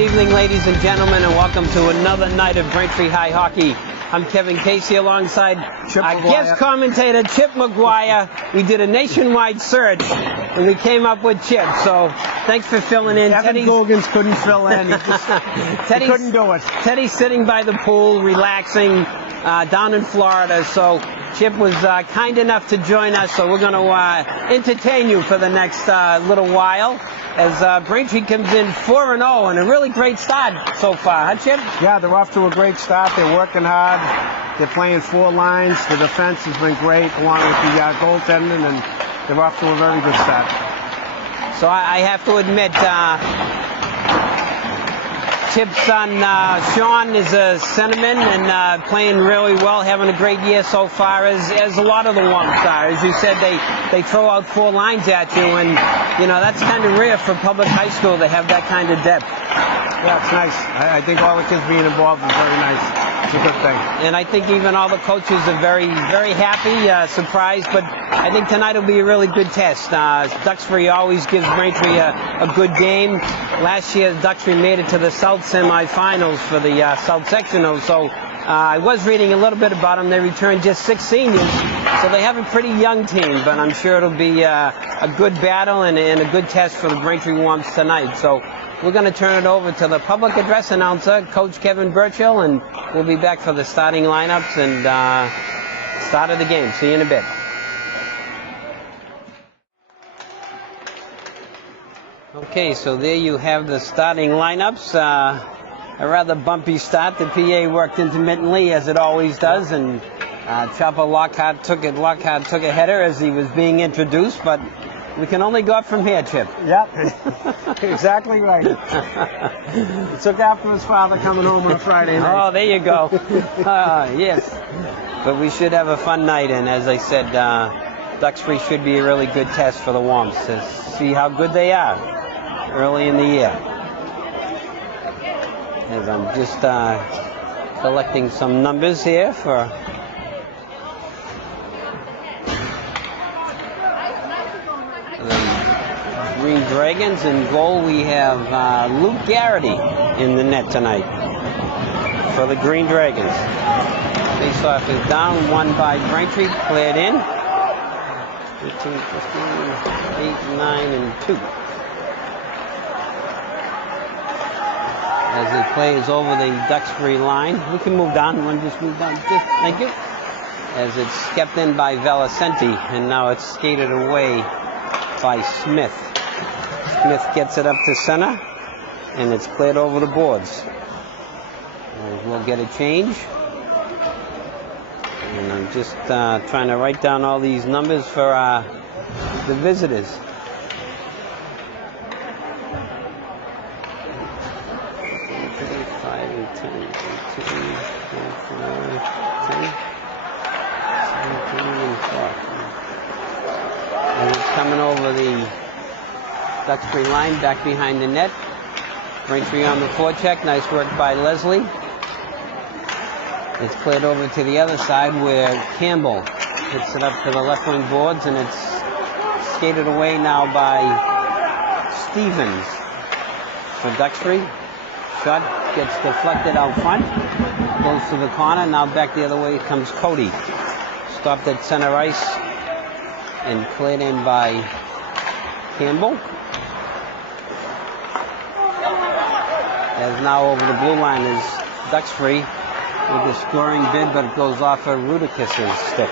Good evening, ladies and gentlemen, and welcome to another night of Braintree High Hockey. I'm Kevin Casey alongside our guest commentator, Chip McGuire. We did a nationwide search, and we came up with Chip, so thanks for filling in. Kevin Googans couldn't fill in. He couldn't do it. Teddy's sitting by the pool, relaxing down in Florida, so Chip was kind enough to join us, so we're going to entertain you for the next little while as Braintree comes in 4-0 and a really great start so far, huh, Chip? Yeah, they're off to a great start. They're working hard. They're playing four lines. The defense has been great, along with the goaltending, and they're off to a very good start. So I have to admit, Chip's son, Sean, is a centerman and playing really well, having a great year so far, as a lot of the Wumps are. As you said, they throw out four lines at you, and, you know, that's kind of rare for public high school to have that kind of depth. Yeah, it's nice. I think all the kids being involved is very nice. It's a good thing. And I think even all the coaches are very, very happy, surprised, but I think tonight will be a really good test. Duxbury always gives Braintree a good game. Last year, Duxbury made it to the South semifinals for the South sectional, so I was reading a little bit about them. They returned just 6 seniors, so they have a pretty young team, but I'm sure it'll be a good battle and a good test for the Braintree Wumps tonight. So we're going to turn it over to the public address announcer, Coach Kevin Burchill, and we'll be back for the starting lineups and start of the game. See you in a bit. Okay, so there you have the starting lineups. A rather bumpy start. The PA worked intermittently, as it always does, and Chopper Lockhart took a header as he was being introduced, but we can only go up from here, Chip. Yep, exactly right. He took after his father coming home on a Friday night. Oh, there you go. Yes. But we should have a fun night, and as I said, Duxbury should be a really good test for the Wumps to see how good they are early in the year. As I'm just collecting some numbers here for the Green Dragons. In goal we have Luke Garrity in the net tonight for the Green Dragons. Face-off is down, won by Braintree, cleared in. 15, 15, 8, 9, and 2. As the play is over the Duxbury line. We can move down. One just move down. Thank you. As it's kept in by Valicenti, and now it's skated away by Smith. Smith gets it up to center, and it's cleared over the boards. And we'll get a change. And I'm just trying to write down all these numbers for the visitors. And it's coming over the Duxbury line, back behind the net. Braintree on the forecheck. Nice work by Leslie. It's cleared over to the other side where Campbell hits it up to the left wing boards, and it's skated away now by Stevens for Duxbury. Shot gets deflected out front, goes to the corner. Now back the other way comes Cody. Stopped at center ice and cleared in by Campbell. As now over the blue line is Duxbury with a scoring bid, but it goes off of Rudakis's stick.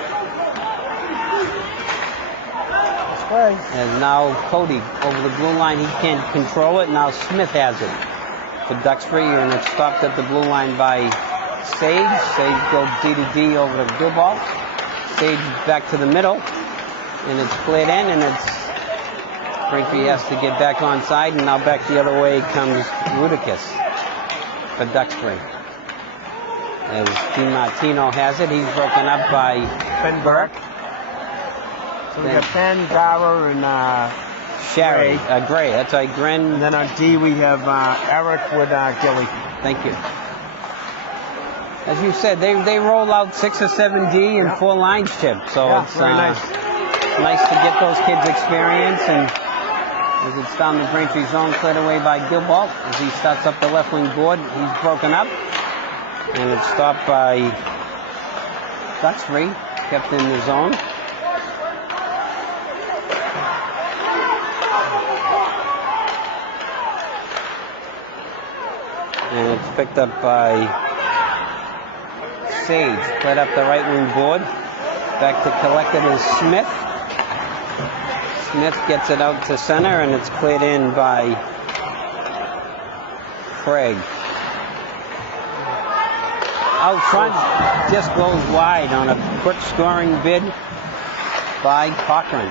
As now Cody over the blue line, he can't control it. Now Smith has it for Duxbury, and it's stopped at the blue line by Sage. Sage goes D to D over to Gilball. Sage back to the middle, and it's cleared in, and it's Braintree has to get back on side, and now back the other way comes Rudakis for Duxbury. As DiMartino has it, he's broken up by Ben Burke. So we got Ben, Dara, and Sherry, Gray. That's right, Gren. And then on D we have Eric with Gilly. Thank you. As you said, they roll out 6 or 7 D and 4 lines, Chip. So it's very nice. nice to get those kids experience, and As it's down the Braintree zone, cleared away by Gilbalt. As he starts up the left wing board, he's broken up. And it's stopped by Duxbury, kept in the zone. And it's picked up by Sage. Played up the right wing board. Back to collect it is Smith. Smith gets it out to center, and it's cleared in by Craig. Out front, just goes wide on a quick scoring bid by Cochran.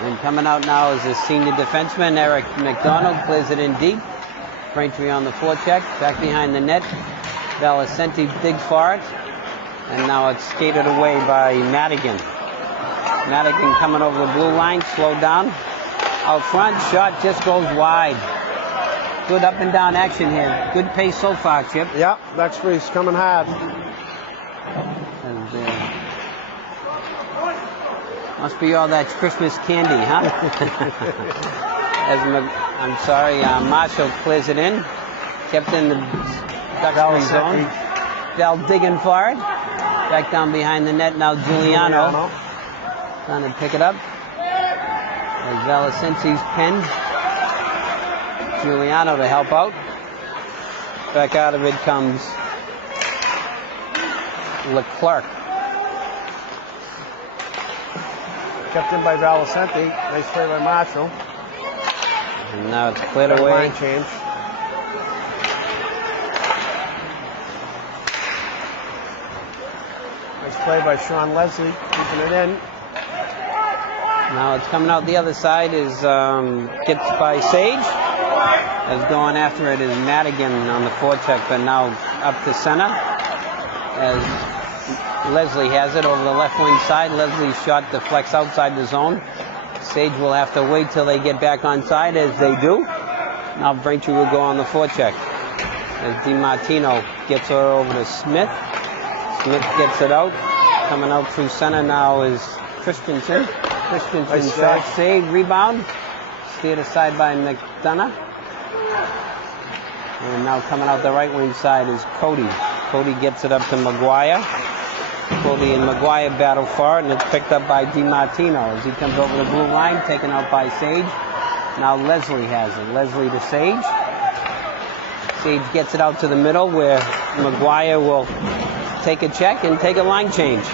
And coming out now is the senior defenseman, Eric McDonald, clears it in deep. Braintree on the forecheck, back behind the net. Valicenti digs for it, and now it's skated away by Madigan. Madigan coming over the blue line, slowed down. Out front, shot just goes wide. Good up and down action here. Good pace so far, Chip. Yeah, Duxbury's coming hard. And, must be all that Christmas candy, huh? Marshall clears it in. Kept in the Duxbury zone. Val digging for it. Back down behind the net now, Giuliano. Trying to pick it up. As Valicenti's pinned. Giuliano to help out. Back out of it comes Leclerc. Kept in by Valicenti. Nice play by Marshall. And now it's cleared away. Line change. Nice play by Sean Leslie, keeping it in. Now it's coming out the other side is gets by Sage. As going after it is Madigan on the forecheck, but now up to center. As Leslie has it over the left wing side. Leslie's shot deflects outside the zone. Sage will have to wait till they get back on side, as they do. Now Braintree will go on the forecheck. As DiMartino gets it over to Smith. Smith gets it out. Coming out through center now is Christensen. Christensen shot save, rebound. Steered aside by McDonough. And now coming out the right wing side is Cody. Cody gets it up to McGuire. Cody and McGuire battle for it, and it's picked up by DiMartino as he comes over the blue line, taken out by Sage. Now Leslie has it. Leslie to Sage. Sage gets it out to the middle where McGuire will take a check and take a line change.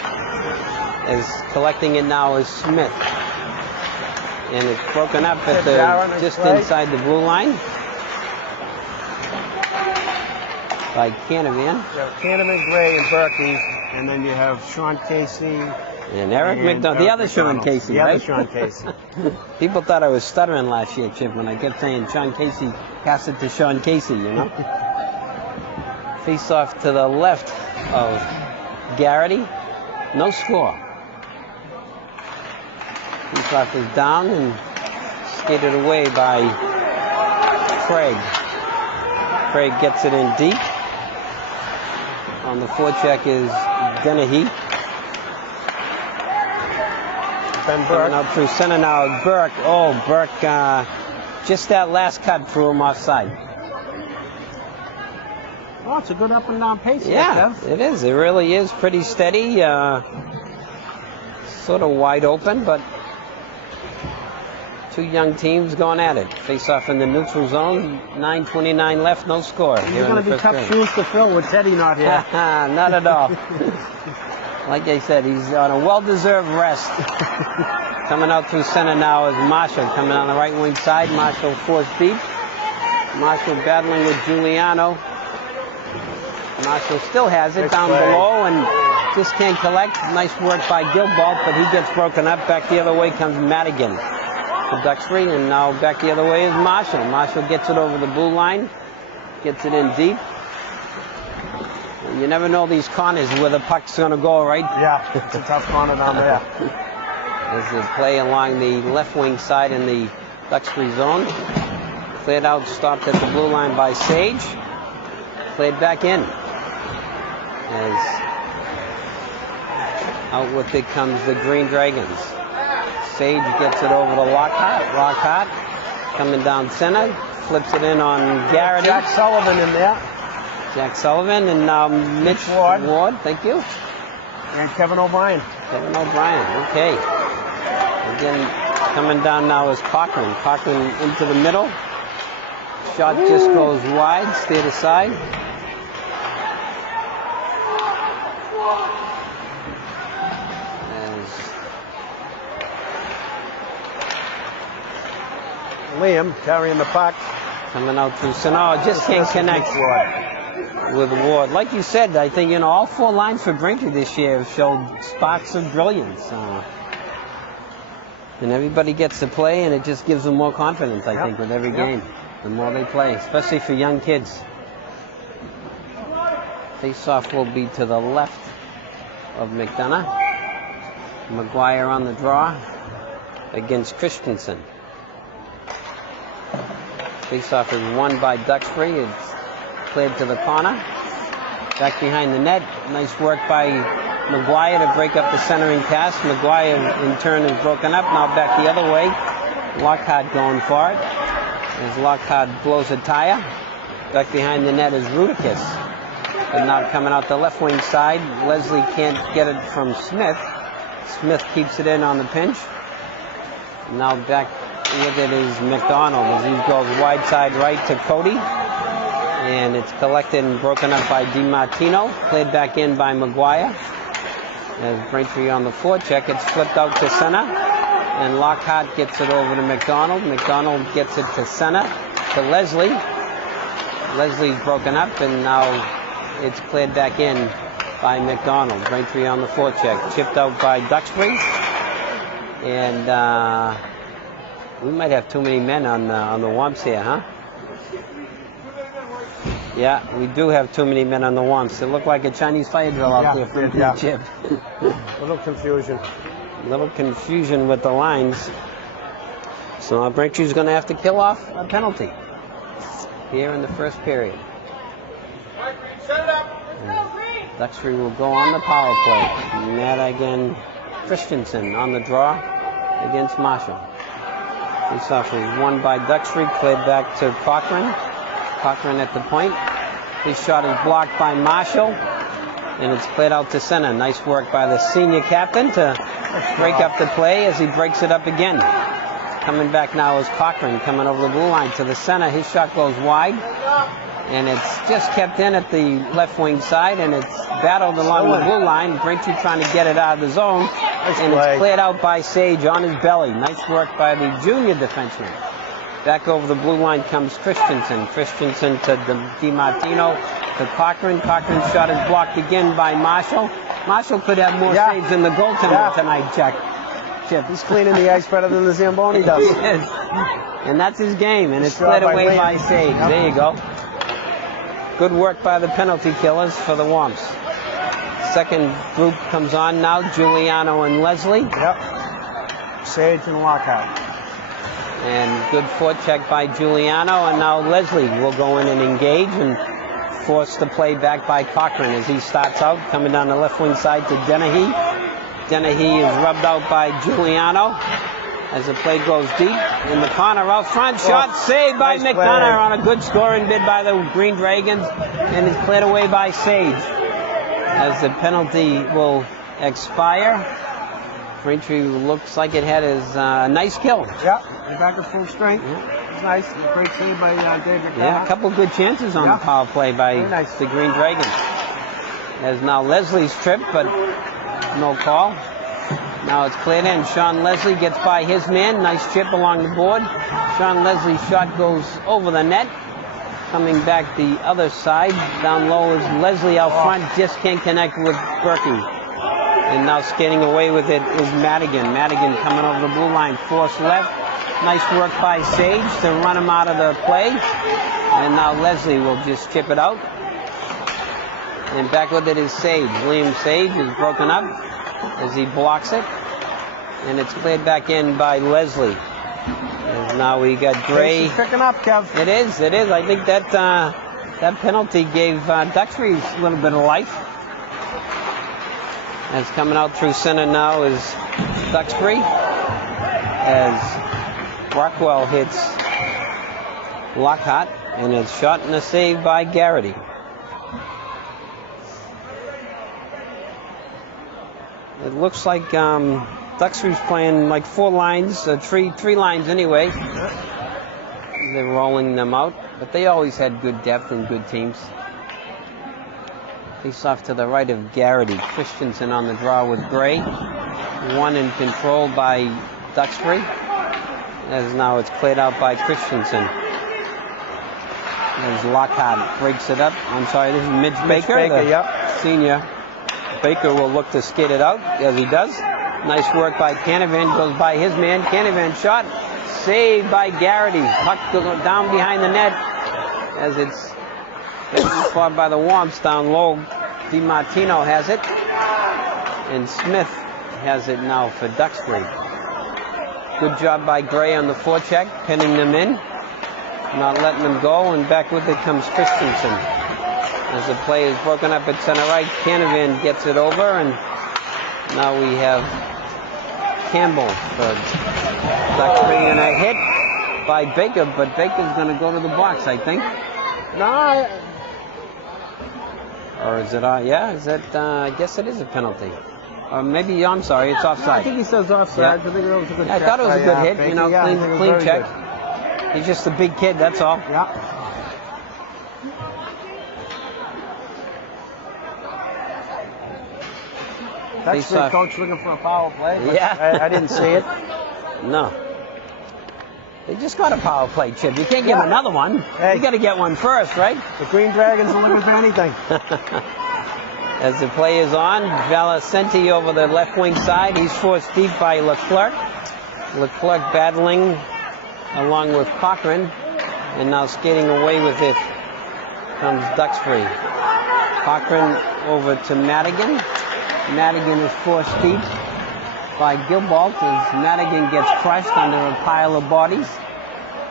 As collecting it now is Smith. And it's broken up at the just inside the blue line by Canavan. Yeah, Canavan, Gray, and Berkey, and then you have Sean Casey. And Eric McDonald, the other Sean Casey, right? The other Sean Casey. People thought I was stuttering last year, Chip, when I kept saying Sean Casey, pass it to Sean Casey, you know? Face off to the left of Garrity. No score. Face off is down and skated away by Craig. Craig gets it in deep. On the forecheck is Dennehy. Ben Burke. Coming out through center now. Burke. Oh, Burke. Just that last cut threw him offside. Oh, it's a good up and down pace. Yeah, it is. It really is pretty steady. Sort of wide open, but two young teams going at it. Face off in the neutral zone. 9:29 left, no score. You're going to be tough shoes to fill with Teddy not here. Not at all. Like I said, he's on a well-deserved rest. Coming out through center now is Marshall. Coming on the right wing side. Marshall forced deep. Marshall battling with Giuliano. Marshall still has it down below and just can't collect. Nice work by Gilbalt, but he gets broken up. Back the other way comes Madigan to Duxbury, and now back the other way is Marshall. Marshall gets it over the blue line, gets it in deep. You never know these corners where the puck's going to go, right? Yeah, it's a tough corner down there. There's a play along the left wing side in the Duxbury zone. Cleared out, stopped at the blue line by Sage. Played back in. As out with it comes the Green Dragons. Sage gets it over to Lockhart. Lockhart coming down center, flips it in on Garrity. Jack Sullivan in there. Jack Sullivan and now Mitch Ward. Thank you. And Kevin O'Brien. Kevin O'Brien. Okay. Again, coming down now is Cochran. Cochran into the middle. Shot just goes wide, stayed aside. Liam carrying the puck. Coming out through center. Oh, just can't connect with Ward. Like you said, I think, all 4 lines for Braintree this year have showed sparks of brilliance. And everybody gets to play, and it just gives them more confidence, I think, with every game. The more they play, especially for young kids. Face-off will be to the left of McDonough. McGuire on the draw against Christensen. Face-off is won by Duxbury. It's cleared to the corner. Back behind the net. Nice work by McGuire to break up the centering pass. McGuire, in turn, is broken up. Now back the other way. Lockhart going for it. As Lockhart blows a tire. Back behind the net is Rudicus. But now coming out the left wing side. Leslie can't get it from Smith. Smith keeps it in on the pinch. Now back with it is McDonald as he goes wide side right to Cody. And it's collected and broken up by DiMartino. Played back in by McGuire. As Braintree on the forecheck, it's flipped out to center. And Lockhart gets it over to McDonald. McDonald gets it to center to Leslie. Leslie's broken up and now it's cleared back in by McDonald. Braintree on the forecheck. Chipped out by Duxbury. And we might have too many men on the Wumps here, huh? Yeah, we do have too many men on the Wumps. It looked like a Chinese fire drill out there for the chip. Little confusion. Little confusion with the lines. So now Braintree's going to have to kill off a penalty here in the first period. Duxbury will go on the power play. Madigan Christensen on the draw against Marshall. Face-off is won by Duxbury, played back to Cochran. Cochran at the point. His shot is blocked by Marshall, and it's played out to center. Nice work by the senior captain to break up the play as he breaks it up again. Coming back now is Cochran, coming over the blue line to the center. His shot goes wide, and it's just kept in at the left wing side, and it's battled along the blue line. Braintree trying to get it out of the zone, and it's cleared out by Sage on his belly. Nice work by the junior defenseman. Back over the blue line comes Christensen. Christensen to DiMartino to Cochran. Cochran's shot is blocked again by Marshall. Marshall could have more saves than the goaltender tonight, Chip. He's cleaning the ice better than the Zamboni does. Yes. And that's his game, and it's cleared away by Sage. Yep. There you go. Good work by the penalty killers for the Wumps. Second group comes on now, Giuliano and Leslie. Yep. Sage and Lockhart. And good forecheck by Giuliano, and now Leslie will go in and engage and force the play back by Cochran as he starts out, coming down the left wing side to Dennehy. Dennehy is rubbed out by Giuliano as the play goes deep. In the corner out front, shot saved by McDonough on a good scoring bid by the Green Dragons, and is cleared away by Sage as the penalty will expire. Braintree looks like it had his nice kill. Yeah, back at full strength. Yeah. It's nice. Great save by David. Yeah, a couple good chances on the power play by the Green Dragons. There's now Leslie's trip, but no call. Now it's cleared in. Sean Leslie gets by his man. Nice chip along the board. Sean Leslie's shot goes over the net. Coming back the other side. Down low is Leslie out front. Just can't connect with Berkey. And now skating away with it is Madigan. Madigan coming over the blue line. Force left. Nice work by Sage to run him out of the play. And now Leslie will just chip it out. And back with it is Sage. William Sage is broken up as he blocks it. And it's cleared back in by Leslie. And now we got Gray. Picking up, Kev. It is. I think that that penalty gave Duxbury a little bit of life. As coming out through center now is Duxbury. as Rockwell hits Lockhart, and it's shot and a save by Garrity. It looks like Duxbury's playing like 4 lines, three lines anyway. They're rolling them out, but they always had good depth and good teams. Face off to the right of Garrity. Christensen on the draw with Gray. One in control by Duxbury. As now it's played out by Christensen. As Lockhart breaks it up. I'm sorry, this is Mitch Baker, yep. Senior. Baker will look to skate it out, as he does. Nice work by Canavan, goes by his man. Canavan shot, saved by Garrity. Puck goes down behind the net as it's fought by the Womps down low. DiMartino has it, and Smith has it now for Duxbury. Good job by Gray on the forecheck, pinning them in, not letting them go, and back with it comes Christensen. As the play is broken up at center right, Canavan gets it over, and now we have Campbell for Duxbury, and a hit by Baker, but Baker's going to go to the box, I think. No. Or is it, yeah, is that, I guess it is a penalty. Or maybe, I'm sorry, it's offside. I think he says offside. Yeah. I think it was a good I check thought it was a good by, hit, Baker. you know, Yeah, I think it was clean very check. good. He's just a big kid, that's all. Yeah. That's the coach looking for a power play. Yeah. I didn't see it. No. They just got a power play, Chip. You can't give him another one. Hey. You got to get one first, right? The Green Dragons are looking for anything. As the play is on, Valicenti over the left wing side. He's forced deep by Leclerc. Leclerc battling along with Cochran, and now skating away with it comes Duxbury. Cochran over to Madigan. Madigan is forced deep by Gilbalt as Madigan gets crushed under a pile of bodies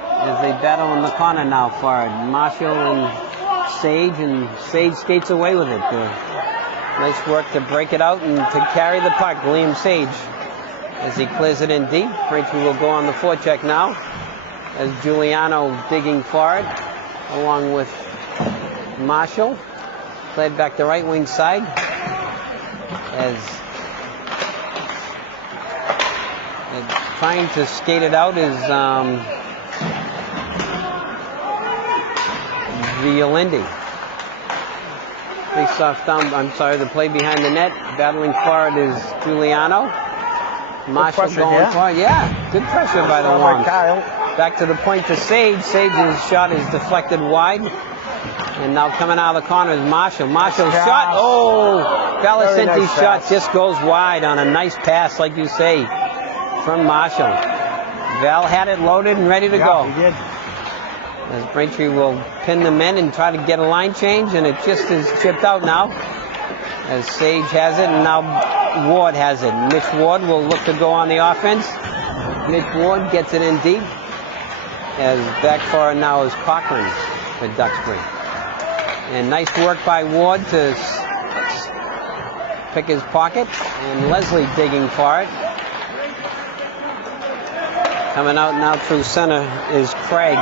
as they battle in the corner now for it. Marshall and Sage skates away with it. Nice work to break it out and to carry the puck. Liam Sage as he clears it in deep. Braintree will go on the forecheck now as Giuliano digging for it along with Marshall. Played back the right wing side as trying to skate it out is Violindi. Face off down, I'm sorry, the play behind the net. Battling for it is Giuliano. Marshall going for it. Yeah, good pressure by the Wongs. Back to the point to Sage. Sage's shot is deflected wide. And now coming out of the corner is Marshall. Marshall's shot. Oh, Valicenti's shot just goes wide on a nice pass, like you say, from Marshall. Val had it loaded and ready to go. He did. As Braintree will pin them in and try to get a line change, and it just is chipped out now. As Sage has it, and now Ward has it. Mitch Ward will look to go on the offense. Mitch Ward gets it in deep. As back for it now is Cochran for Duxbury. And nice work by Ward to pick his pocket, and Leslie digging for it. Coming out now through center is Craig.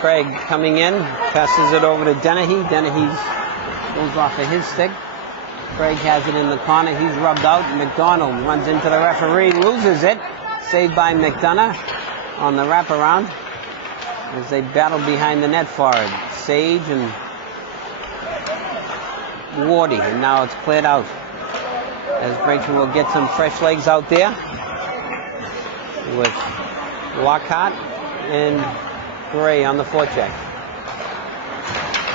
Craig coming in, passes it over to Dennehy. Dennehy goes off of his stick. Craig has it in the corner. He's rubbed out. McDonald runs into the referee, loses it. Saved by McDonough on the wraparound as they battle behind the net for it. Sage and Wardy, and now it's cleared out as Braintree will get some fresh legs out there with Lockhart and Gray on the forecheck.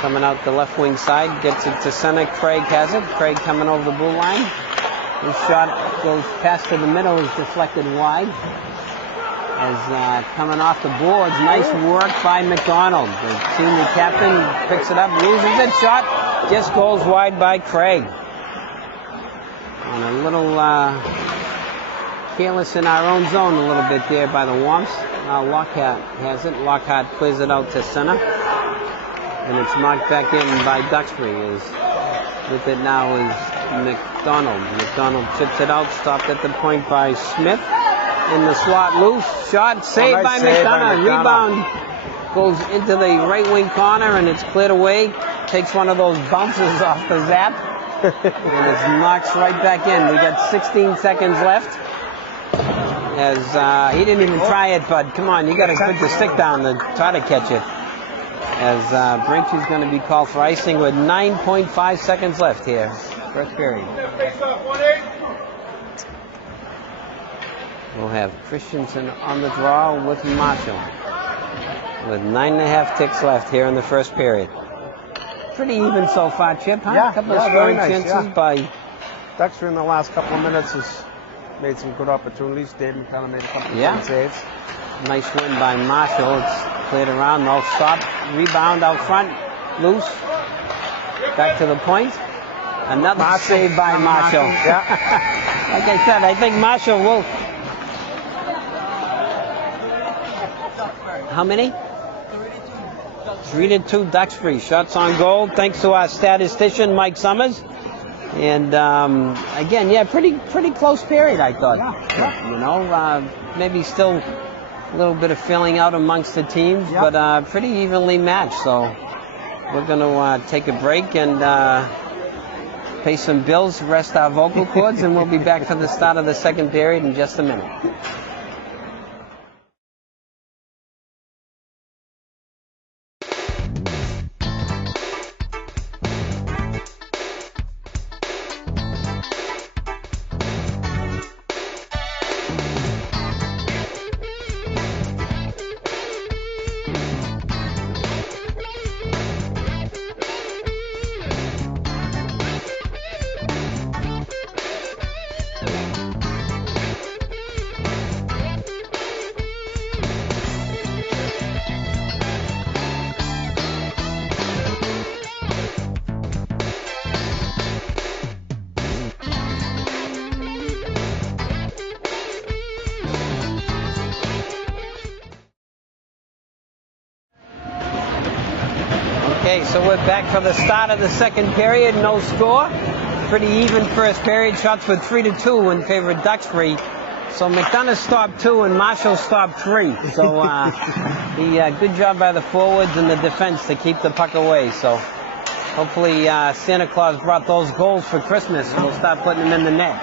Coming out the left wing side, gets it to center. Craig has it. Craig coming over the blue line. His shot goes past to the middle, is deflected wide. As coming off the boards, nice work by McDonald. The senior captain picks it up, loses it. Shot just goes wide by Craig. On a little careless in our own zone a little bit there by the Womps. Now Lockhart has it. Lockhart clears it out to center. And it's marked back in by Duxbury. With it now is McDonald. McDonald chips it out, stopped at the point by Smith. in the slot loose. Shot saved nice by save by McDonough. McDonough. Rebound goes into the right wing corner and it's cleared away. Takes one of those bounces off the zap and it knocks right back in. We got 16 seconds left. As he didn't even try it, but come on, you got to put the stick down to try to catch it. As Braintree's going to be called for icing with 9.5 seconds left here. First period. We'll have Christensen on the draw with Marshall. With 9.5 ticks left here in the first period. Pretty even so far, Chip, huh? Yeah, a couple of very scoring nice, chances by Duxbury in the last couple of minutes has made some good opportunities. David kind of made a couple of good saves. Nice win by Marshall. It's cleared around, no stop. Rebound out front, loose. Back to the point. Another save by Marshall. Yeah. Like I said, I think Marshall will. How many? 3-2 Duxbury. Shots on goal. Thanks to our statistician Mike Summers. And again, yeah, pretty close period, I thought. Yeah. You know, maybe still a little bit of filling out amongst the teams, but pretty evenly matched. So we're going to take a break and pay some bills, rest our vocal cords, and we'll be back for the start of the second period in just a minute. Okay, so we're back for the start of the second period. No score. Pretty even first period. Shots were 3-2 in favor of Duxbury. So McDonough stopped 2 and Marshall stopped 3. So good job by the forwards and the defense to keep the puck away. So hopefully Santa Claus brought those goals for Christmas and we'll start putting them in the net.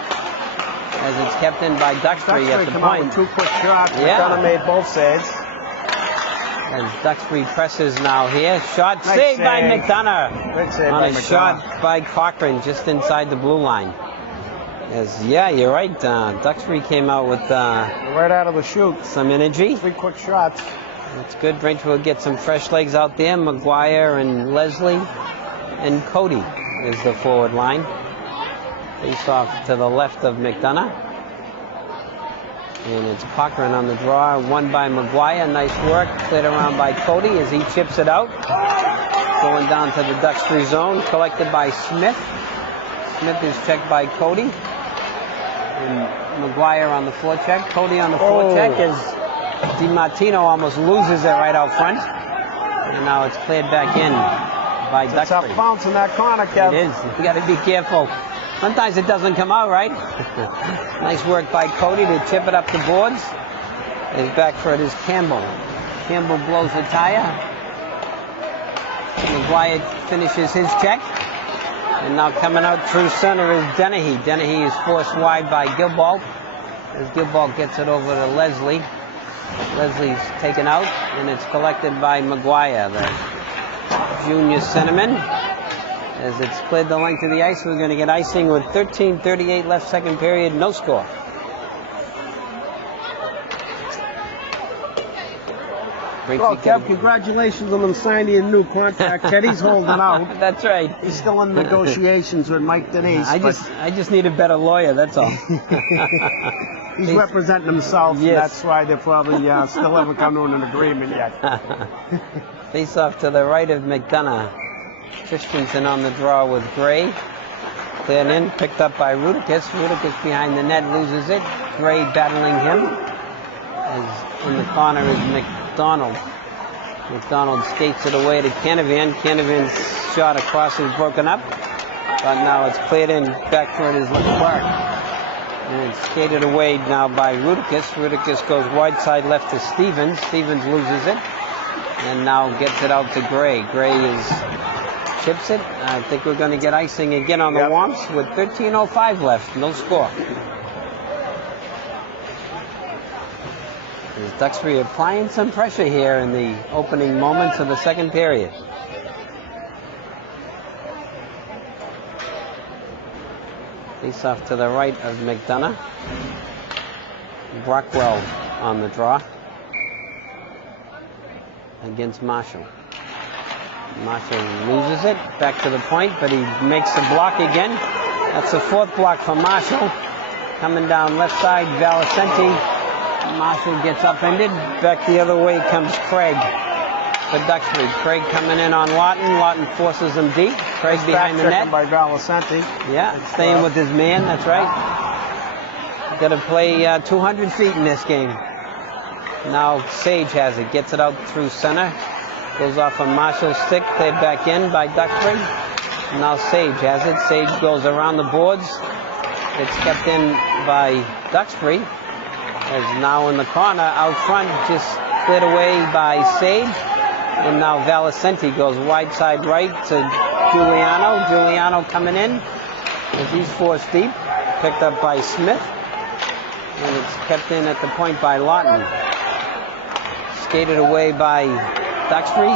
As it's kept in by Duxbury at the point. 2 quick shots. Yeah. McDonough made both saves. As Duxbury presses now here. Shot Nice saved by save. McDonough. Good save On by a McDonough. shot by Cochran just inside the blue line. As, yeah, you're right. Duxbury came out with Right out of the chute. some energy. 3 quick shots. That's good. Braintree will get some fresh legs out there. McGuire and Leslie and Cody is the forward line. Face off to the left of McDonough. And it's Cochran on the draw. Won by McGuire. Nice work. Cleared around by Cody as he chips it out. Going down to the Duxbury zone. Collected by Smith. Smith is checked by Cody. And McGuire on the forecheck. Cody on the forecheck as DiMartino almost loses it right out front. And now it's cleared back in by It's a Duxbury. tough bounce in that corner, Kev. It is. You got to be careful. Sometimes it doesn't come out right. Nice work by Cody to chip it up the boards. His back for it is Campbell. Campbell blows the tire. McGuire finishes his check. And now coming out through center is Dennehy. Dennehy is forced wide by Gilbalt. As Gilbalt gets it over to Leslie. Leslie's taken out, and it's collected by McGuire, the junior centerman. As it's cleared the length of the ice, we're going to get icing with 13:38 left second period, no score. Well, Kev, congratulations on him signing a new contract. Teddy's holding out. That's right. He's still in negotiations with Mike Denise. I just need a better lawyer, that's all. He's representing himself, Yes. and that's why they probably still haven't come to an agreement yet. Face off to the right of McDonough. Christensen on the draw with Gray. Cleared in, picked up by Rudicus. Rudicus behind the net loses it. Gray battling him. As in the corner is McDonald. McDonald skates it away to Canavan. Canavan's shot across is broken up. But now it's cleared in. Back for it is Leclerc. And it's skated away now by Rudicus. Rudicus goes wide side left to Stevens. Stevens loses it. And now gets it out to Gray. Gray chips it. I think we're going to get icing again on the Womps with 13:05 left. No score. As Duxbury applying some pressure here in the opening moments of the second period. Face off to the right of McDonough. Brockwell on the draw against Marshall. Marshall loses it, back to the point, but he makes the block again. That's the fourth block for Marshall. Coming down left side, Valicenti. Marshall gets upended. Back the other way comes Craig for Duxbury. Craig coming in on Lawton. Lawton forces him deep. Craig behind the net. By Valicenti. Yeah, staying with his man, that's right. Got to play 200 feet in this game. Now Sage has it, gets it out through center. Goes off a Marshall's stick, played back in by Duxbury. Now Sage has it. Sage goes around the boards. It's kept in by Duxbury. As now in the corner, out front, just cleared away by Sage. And now Valicenti goes wide side right to Giuliano. Giuliano coming in as he's forced deep. Picked up by Smith. And it's kept in at the point by Lawton. Skated away by Duxbury.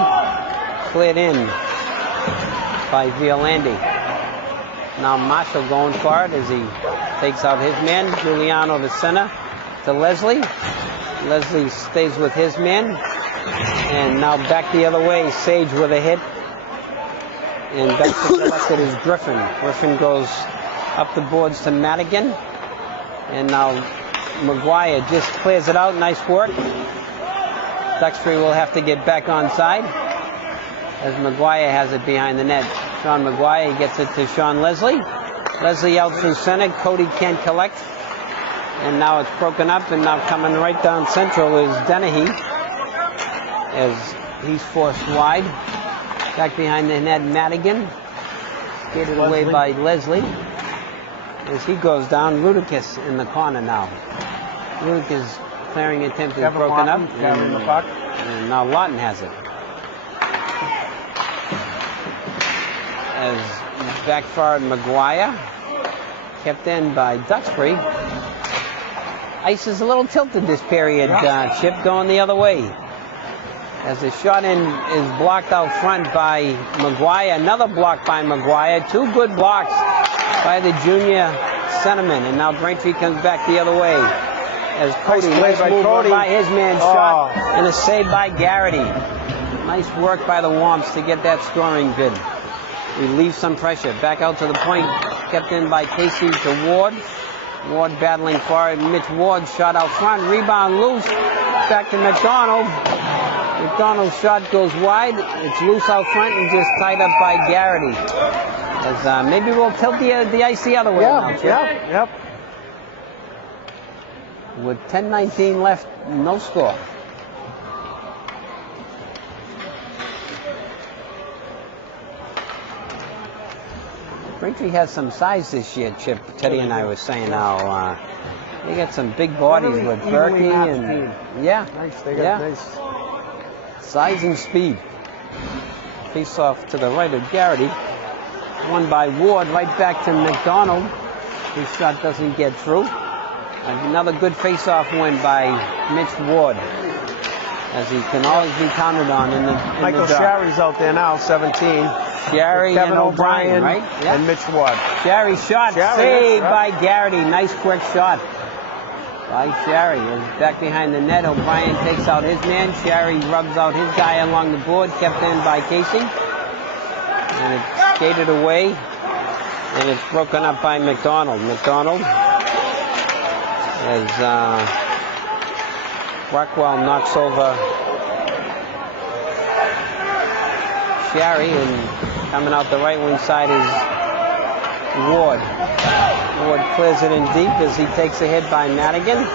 Cleared in by Violandi. Now Marshall going for it as he takes out his man. Giuliano to center to Leslie. Leslie stays with his man. And now back the other way. Sage with a hit. And back to collect it is Griffin. Griffin goes up the boards to Madigan. And now McGuire just clears it out. Nice work. Duxbury will have to get back on side as McGuire has it behind the net. Sean McGuire gets it to Sean Leslie. Leslie out through center. Cody can't collect. And now it's broken up, and now coming right down central is Dennehy as he's forced wide. Back behind the net, Madigan. Skated away by Leslie. As he goes down, Rudicus in the corner now. Rudicus clearing attempt is broken up. And now Lawton has it. As back forward, McGuire. Kept in by Duxbury. Ice is a little tilted this period, Chip, going the other way. As the shot in is blocked out front by McGuire. Another block by McGuire. Two good blocks by the junior centerman. And now Braintree comes back the other way. As Cody, nice move by his man, shot, and a save by Garrity. Nice work by the Womps to get that scoring bid. Relieve some pressure. Back out to the point. Kept in by Casey to Ward. Ward battling for it. Mitch Ward shot out front. Rebound loose. Back to McDonald. McDonald's shot goes wide. It's loose out front and just tied up by Garrity. As maybe we'll tilt the ice the other way now, Chip. Yep. With 10:19 left, no score. Braintree has some size this year, Chip. Teddy and I were saying now. They got some big bodies with Berkey and Nice. They got nice size and speed. Face off to the right of Garrity. Won by Ward, right back to McDonald. His shot doesn't get through. Another good face-off win by Mitch Ward, as he can always be counted on in the Michael Sherry's out there now, 17. Sherry Kevin and O'Brien, right? Yeah. And Mitch Ward. Sherry shot, saved by Garrity. Nice quick shot by Sherry. Back behind the net, O'Brien takes out his man. Sherry rubs out his guy along the board, kept in by Casey. And it's skated away, and it's broken up by McDonald. McDonald, as Rockwell knocks over Sherry, and coming out the right wing side is Ward. Ward clears it in deep as he takes a hit by Madigan.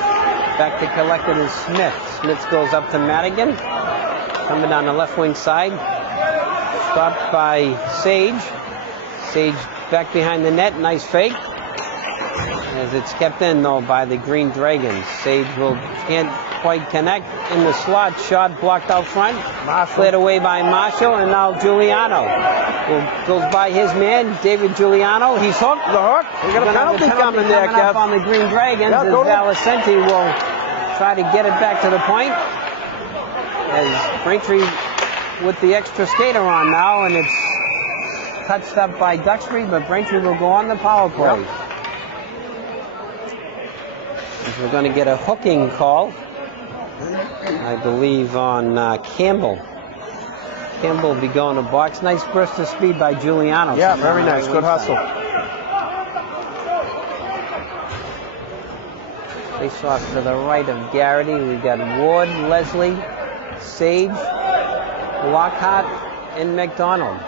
Back to collect it is Smith. Smith goes up to Madigan. Coming down the left wing side. Stopped by Sage. Sage back behind the net. Nice fake. As it's kept in, though, by the Green Dragons. Sage can't quite connect in the slot. Shot blocked out front. Cleared away by Marshall, and now Giuliano goes by his man, David Giuliano. He's hooked. The hook. We got a penalty coming there, up Kev. on the Green Dragons. Yeah, As Valicenti will try to get it back to the point. As Braintree with the extra skater on now, and it's touched up by Duxbury, but Braintree will go on the power play. Yep. We're going to get a hooking call, I believe, on Campbell. Campbell will be going to box. Nice burst of speed by Giuliano. Yeah, very nice. Good hustle. Face off to the right of Garrity. We got Ward, Leslie, Sage, Lockhart, and McDonald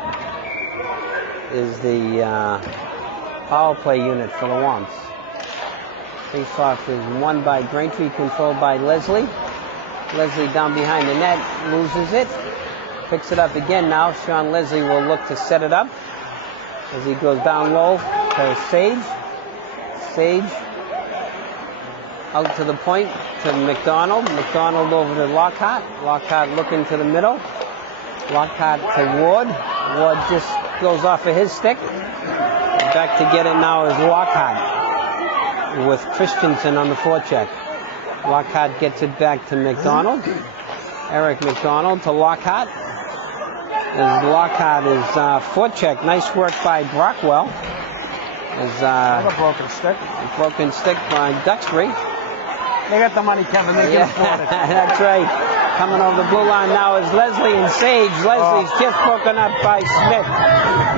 is the power play unit for the Womps. Face-off is won by Braintree, controlled by Leslie. Leslie down behind the net, loses it. Picks it up again now. Sean Leslie will look to set it up as he goes down low to Sage. Sage out to the point to McDonald. McDonald over to Lockhart. Lockhart looking to the middle. Lockhart to Ward. Ward just goes off of his stick. Back to get it now is Lockhart with Christensen on the forecheck. Lockhart gets it back to McDonald. Eric McDonald to Lockhart. As Lockhart is forecheck. Nice work by Brockwell. As Another broken stick by Duxbury. They got the money, Kevin. They can afford it. That's right. Coming over the blue line now is Leslie and Sage. Leslie's just broken up by Smith.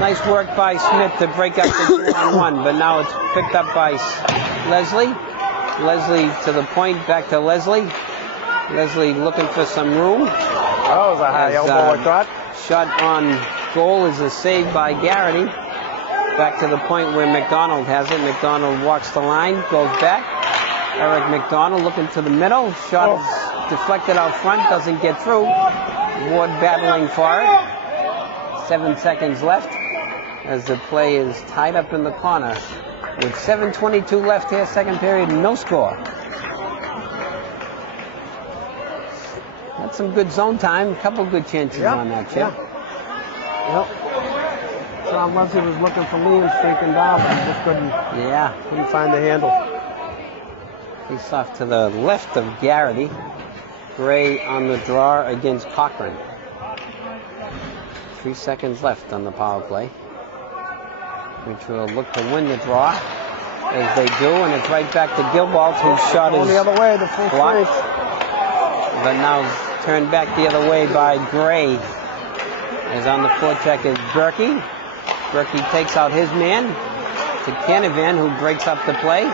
Nice work by Smith to break up the 2-on-1, but now it's picked up by Leslie. Leslie to the point, back to Leslie. Leslie looking for some room. That was a high elbow, I thought. Shot on goal is a save by Garrity. Back to the point where McDonald has it. McDonald walks the line, goes back. Eric McDonald looking to the middle. Shot is deflected out front, doesn't get through. Ward battling for it. 7 seconds left as the play is tied up in the corner. With 7:22 left here, second period, no score. That's some good zone time. A couple good chances on that, Chip. Yep. Sean Leslie was looking for Liam shaking down, but he just couldn't find the handle. Face off to the left of Garrity. Gray on the draw against Cochran. 3 seconds left on the power play. Which will look to win the draw, as they do, and it's right back to Gilbalt, whose shot is the other way, the full blocked, straight. but now turned back the other way by Gray. As on the forecheck is Berkey. Berkey takes out his man to Canavan, who breaks up the play.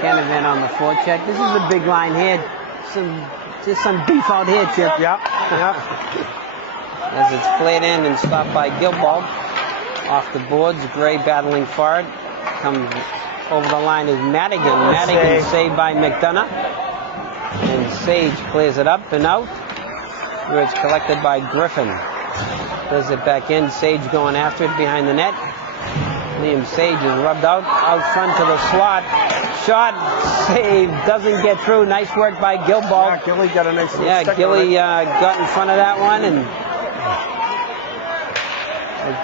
Canavan on the forecheck. This is a big line here. Just some beef out here, Chip. Yeah. As it's played in and stopped by Gilbalt. Off the boards, Gray battling for it. Comes over the line is Madigan. Madigan saved by McDonough. And Sage clears it up and out. Where it's collected by Griffin. Does it back in. Sage going after it behind the net. Liam Sage is rubbed out front to the slot. Shot, save, doesn't get through. Nice work by Gilbalt. Yeah, Gilly got a nice stick Gilly got in front of that one, and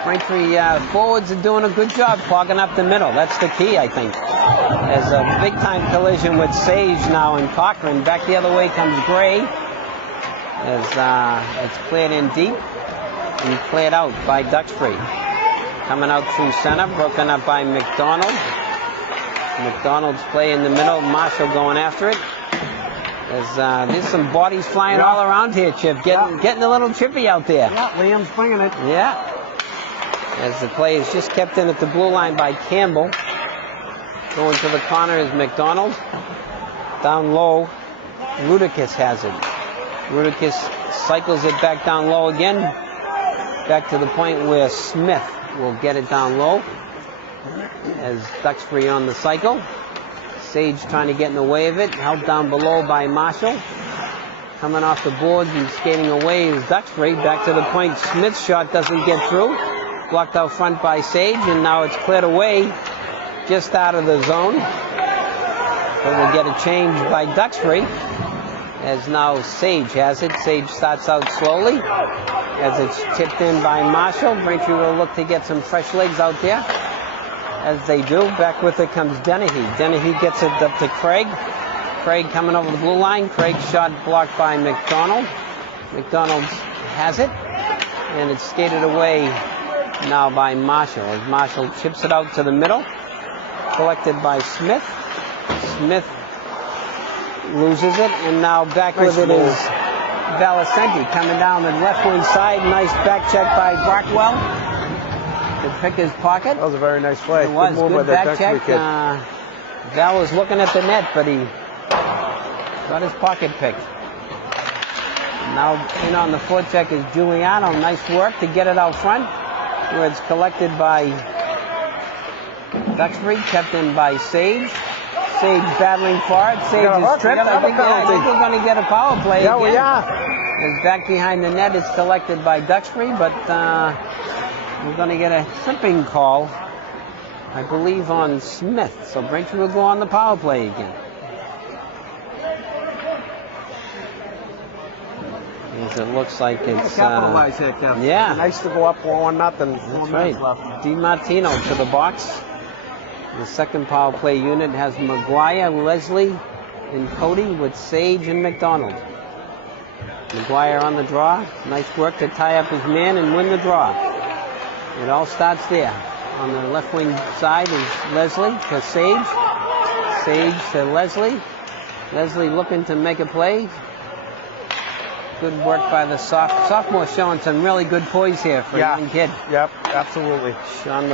Braintree forwards are doing a good job clogging up the middle. That's the key, I think. There's a big-time collision with Sage now and Cochran. Back the other way comes Gray. As it's cleared in deep and cleared out by Duxbury. Coming out through center, broken up by McDonald. McDonald's play in the middle, Marshall going after it. There's some bodies flying all around here, Chip. Getting a little trippy out there. Yeah, Liam's bringing it. Yeah. As the play is just kept in at the blue line by Campbell. Going to the corner is McDonald. Down low, Rudicus has it. Rudicus cycles it back down low again. Back to the point where Smith will get it down low. As Duxbury on the cycle. Sage trying to get in the way of it. Held down below by Marshall. Coming off the boards and skating away is Duxbury. Back to the point. Smith's shot doesn't get through. Blocked out front by Sage, and now it's cleared away just out of the zone. But we'll get a change by Duxbury, as now Sage has it. Sage starts out slowly as it's tipped in by Marshall. Braintree will look to get some fresh legs out there, as they do. Back with it comes Dennehy. Dennehy gets it up to Craig. Craig coming over the blue line. Craig's shot blocked by McDonald. McDonald has it, and it's skated away now by Marshall, as Marshall chips it out to the middle. Collected by Smith. Smith loses it, and now back with it is Valicenti coming down the left wing side. Nice back check by Brockwell to pick his pocket. That was a very nice play. It was good back check. Val was looking at the net, but he got his pocket picked. Now in on the forecheck is Giuliano. Nice work to get it out front, where it's collected by Duxbury, kept in by Sage. Sage battling for it. Sage is tripped. I think we're going to get a power play again. We are. It's back behind the net. It's collected by Duxbury, but we're going to get a tripping call, I believe, on Smith. So Braintree will go on the power play again. As it looks like it's capitalize here, Kev. yeah. Nice to go up 1-0. That's right. DiMartino to the box. The second power play unit has McGuire, Leslie, and Cody with Sage and McDonald. McGuire on the draw. Nice work to tie up his man and win the draw. It all starts there. On the left wing side is Leslie to Sage. Sage to Leslie. Leslie looking to make a play. Good work by the sophomore, showing some really good poise here for a young kid. Yep, absolutely. Sean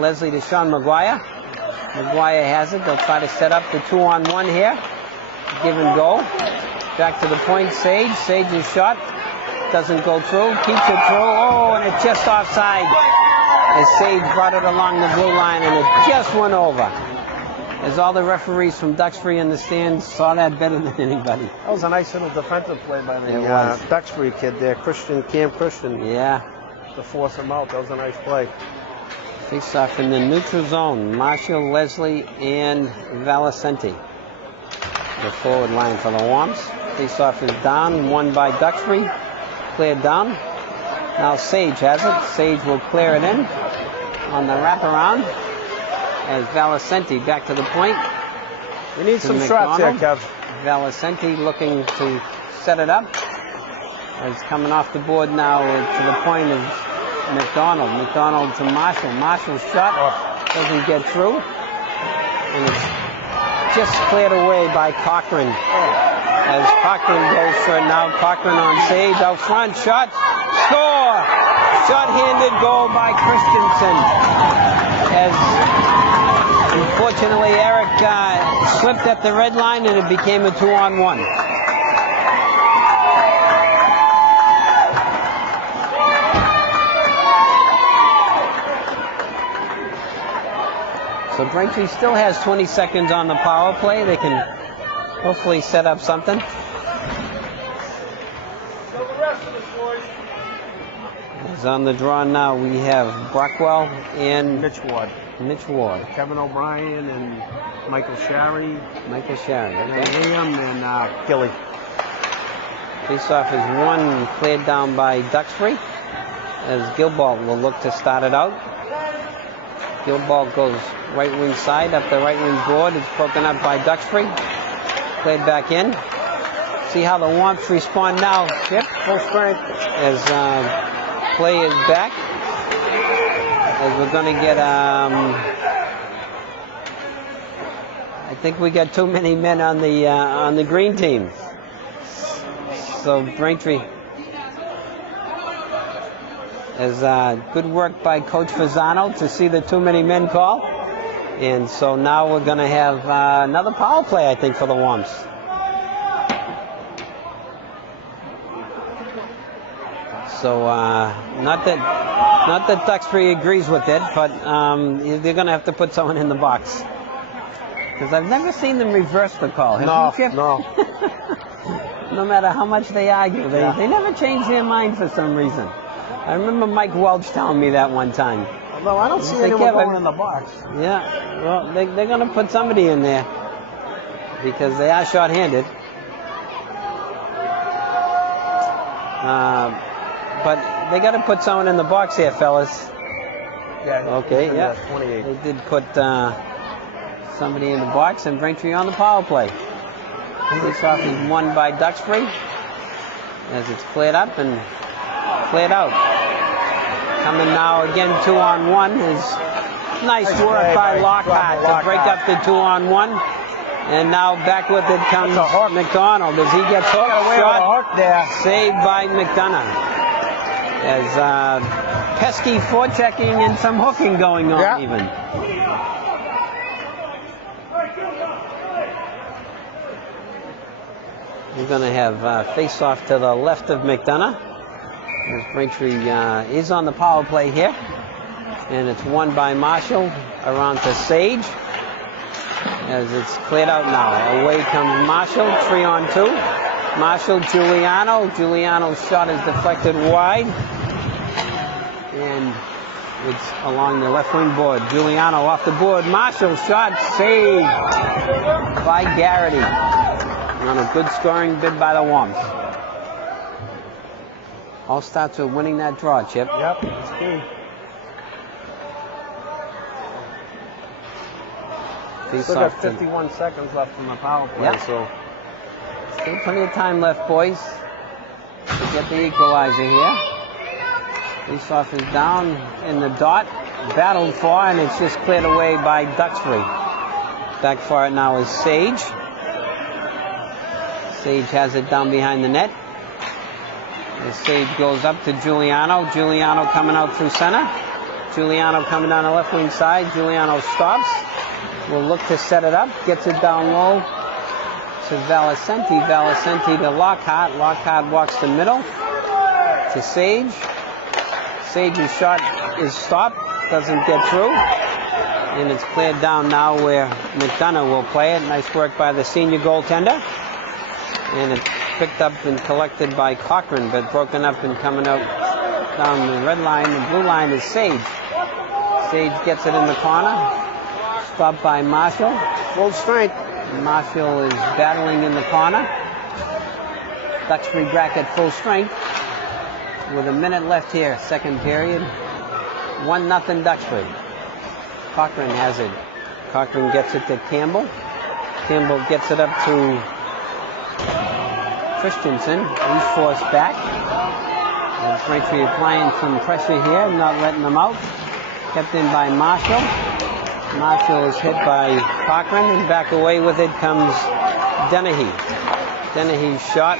Leslie to Sean McGuire. McGuire has it. They'll try to set up the 2-on-1 here. Give and go. Back to the point, Sage. Sage's shot doesn't go through. Keeps it through. Oh, and it's just offside. As Sage brought it along the blue line, and it just went over. As all the referees from Duxbury in the stands saw that better than anybody. That was a nice little defensive play by the Duxbury kid there, Cam Christian. Yeah. To force him out. That was a nice play. Face off in the neutral zone. Marshall, Leslie, and Valicenti. The forward line for the Worms. Face off is down. Won by Duxbury. Cleared down. Now Sage has it. Sage will clear it in on the wraparound. As Valicenti back to the point. We need some shots here, Kev. Valicenti looking to set it up. It's coming off the board now to the point of McDonald. McDonald to Marshall. Marshall's shot doesn't get through. And it's just cleared away by Cochran. As Cochran goes for it now. Cochran on Sage. Out front. Shot. Score! Shot-handed goal by Christensen. As unfortunately Eric slipped at the red line and it became a 2-on-1. So Braintree still has 20 seconds on the power play. They can hopefully set up something. As on the draw now, we have Brockwell and Mitch Ward. Kevin O'Brien and Michael Sherry. Okay. Liam and Gilly. Face-off is one, cleared down by Duxbury, as Gilbalt will look to start it out. Gilbalt goes right wing side, up the right wing board. It's broken up by Duxbury. Played back in. See how the Womps respond now. Yep, full strength. As play is back. As we're going to get, I think we got too many men on the green team. So Braintree, as good work by Coach Fasano to see the too many men call. And so now we're going to have another power play, I think, for the Womps. So not that Duxbury agrees with it, but they're going to have to put someone in the box. Because I've never seen them reverse the call. No. No matter how much they argue, they never change their mind for some reason. I remember Mike Welch telling me that one time. Although I don't see They anyone can't- going in the box. Yeah, well, they're going to put somebody in there because they are short-handed. But they got to put someone in the box here, fellas. Yeah. Okay, he's in yeah. the 28. They did put somebody in the box, and Braintree on the power play. Face-off is won by Duxbury as it's cleared up and cleared out. Coming now again 2-on-1 is nice work play by by Lockhart to break up the 2-on-1. And now back with it comes That's a hook. McDonald as he gets hooked. Got away with a Shot hook there. saved by McDonough. As pesky forechecking and some hooking going on Yeah. even. We're going to have face-off to the left of McDonough. As Braintree is on the power play here. And it's won by Marshall around to Sage. As it's cleared out now. Away comes Marshall, 3-on-2. Marshall, Giuliano. Giuliano's shot is deflected wide. And it's along the left wing board. Giuliano off the board. Marshall shot saved by Garrity. On a good scoring bid by the Womps. All starts with winning that draw, Chip. Yep, that's key. Still got 51 seconds left in the power play, Yep. so Still plenty of time left, boys, to get the equalizer here. Face-off is down in the dot, battled for, and it's just cleared away by Duxbury. Back for it now is Sage. Sage has it down behind the net. As Sage goes up to Giuliano. Giuliano coming out through center. Giuliano coming down the left wing side. Giuliano stops. Will look to set it up. Gets it down low to Valicenti. Valicenti to Lockhart. Lockhart walks the middle to Sage. Sage's shot is stopped. Doesn't get through. And it's cleared down now where McDonough will play it. Nice work by the senior goaltender. And it's picked up and collected by Cochran, but broken up and coming out down the red line. The blue line is Sage. Sage gets it in the corner. Stopped by Marshall. full strength. Marshall is battling in the corner. Duxbury bracket full strength. With a minute left here, second period. 1-0 Duxbury. Cochran has it. Cochran gets it to Campbell. Campbell gets it up to Christensen. He's forced back. As Braintree applying some pressure here, not letting them out. Kept in by Marshall. Marshall is hit by Cochran, and back away with it comes Dennehy. Dennehy's shot.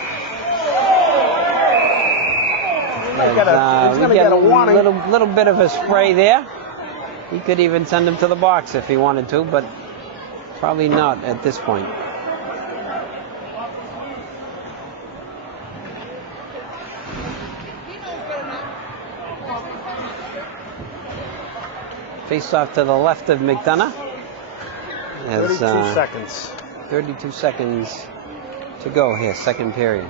He's going to get a warning. Little bit of a spray there. He could even send him to the box if he wanted to, but probably not at this point. Face off to the left of McDonough. 32 seconds. 32 seconds to go here, second period.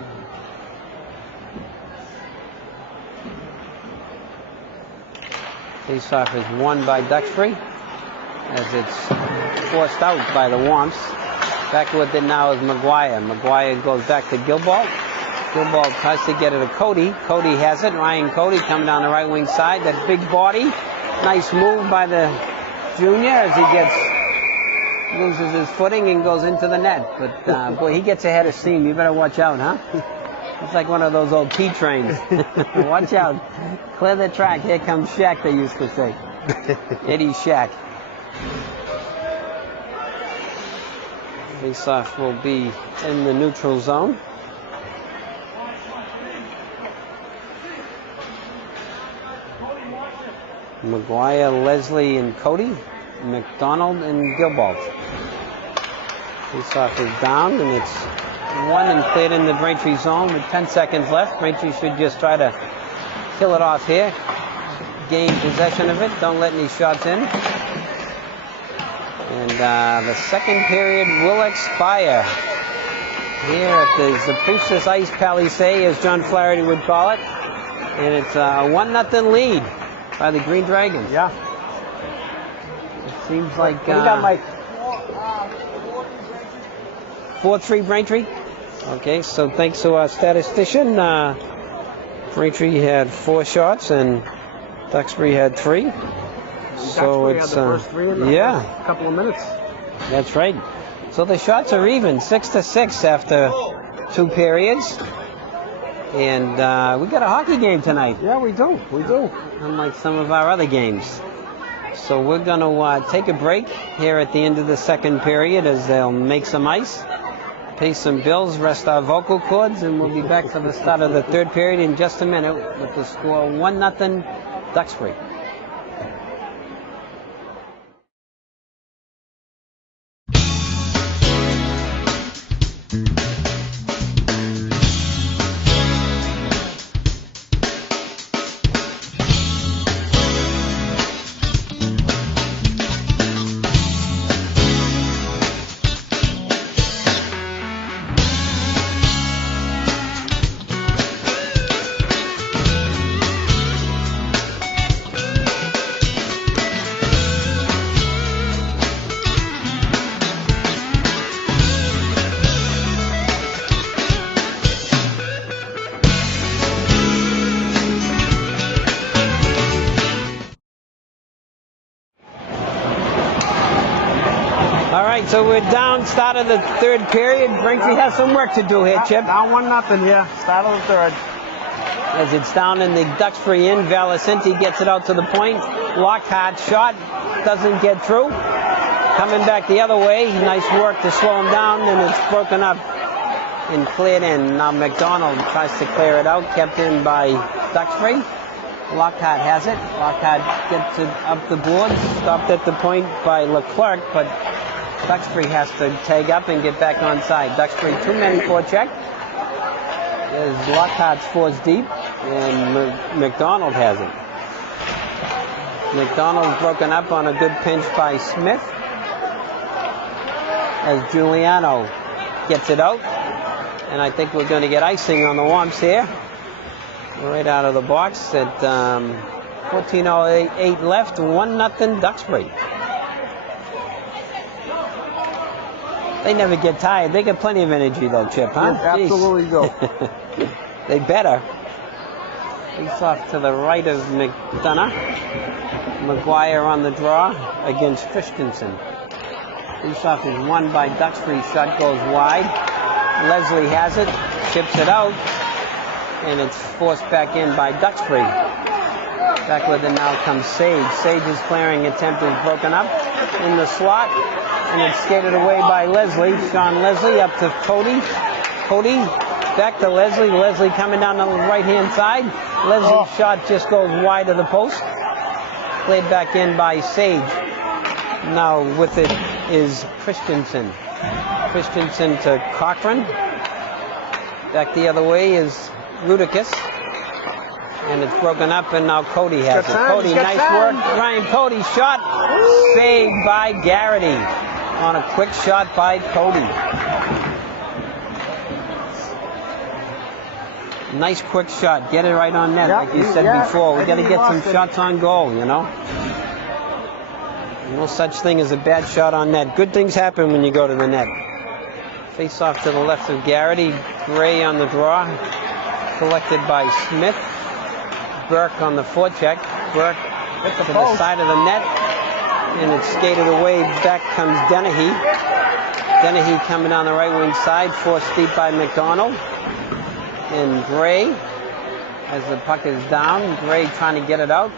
Face off is won by Duxbury as it's forced out by the Womps. Back with it now is McGuire. McGuire goes back to Gilbalt. Gilbalt tries to get it to Cody. Cody has it. Ryan Cody coming down the right wing side. That big body. Nice move by the junior as he loses his footing and goes into the net. But boy, he gets ahead of steam. You better watch out, huh? It's like one of those old T trains. Watch out. Clear the track. Here comes Shaq, they used to say. Eddie Shaq. Face-off will be in the neutral zone. McGuire, Leslie, and Cody. McDonald and Gilbalt. Face-off is down, and it's won and cleared in the Braintree zone with 10 seconds left. Braintree should just try to kill it off here. Gain possession of it. Don't let any shots in. And the second period will expire here at the Zaprusis Ice Palisade, as John Flaherty would call it. And it's a 1-0 lead by the Green Dragons. Yeah. It seems like What do you got, Mike? 4-3 Braintree. Okay, so thanks to our statistician, Braintree had 4 shots and Duxbury had 3. So Duxbury it's had the first 3 in the first couple of minutes. That's right. So the shots are even, 6-6 after 2 periods. And we got a hockey game tonight. Yeah, we do. We do. Unlike some of our other games. So we're going to take a break here at the end of the second period as they'll make some ice, pay some bills, rest our vocal cords, and we'll be back for the start of the third period in just a minute with the score 1-0 Duxbury. So we're down, start of the third period. Braintree has some work to do here, Chip. Down 1-0, yeah. Start of the third. As it's down in the Duxbury end, Valicenti gets it out to the point. Lockhart shot, doesn't get through. Coming back the other way, nice work to slow him down, and it's broken up and cleared in. Now McDonald tries to clear it out, kept in by Duxbury. Lockhart has it. Lockhart gets it up the board, stopped at the point by Leclerc, but Duxbury has to tag up and get back on side. Duxbury, too many forecheck. As Lockhart's fours deep, and McDonald has it. McDonald's broken up on a good pinch by Smith. As Giuliano gets it out. And I think we're going to get icing on the Womps here. Right out of the box at 14:08 left, 1-0 Duxbury. They never get tired. They got plenty of energy, though, Chip, huh? Yes, absolutely do. They better. Face off to the right of McDonough. McGuire on the draw against Christensen. Face off is won by Duxbury. Shot goes wide. Leslie has it, chips it out, and it's forced back in by Duxbury. Back with it now comes Sage. Sage's clearing attempt is broken up in the slot, and it's skated away by Leslie. Sean Leslie up to Cody. Cody back to Leslie. Leslie coming down the right-hand side. Leslie's shot just goes wide of the post. Played back in by Sage. Now with it is Christensen. Christensen to Cochran. Back the other way is Rudicus. And it's broken up, and now Cody has it. Cody, nice work. Ryan Cody shot. Saved by Garrity on a quick shot by Cody. Nice quick shot. Get it right on net, like you said before. We got to get some shots on goal, you know. No such thing as a bad shot on net. Good things happen when you go to the net. Face off to the left of Garrity. Gray on the draw. Collected by Smith. Burke on the forecheck. Burke to the side of the net. And it's skated away. Back comes Dennehy. Dennehy coming down the right wing side. Forced deep by McDonald. And Gray, as the puck is down. Gray trying to get it out.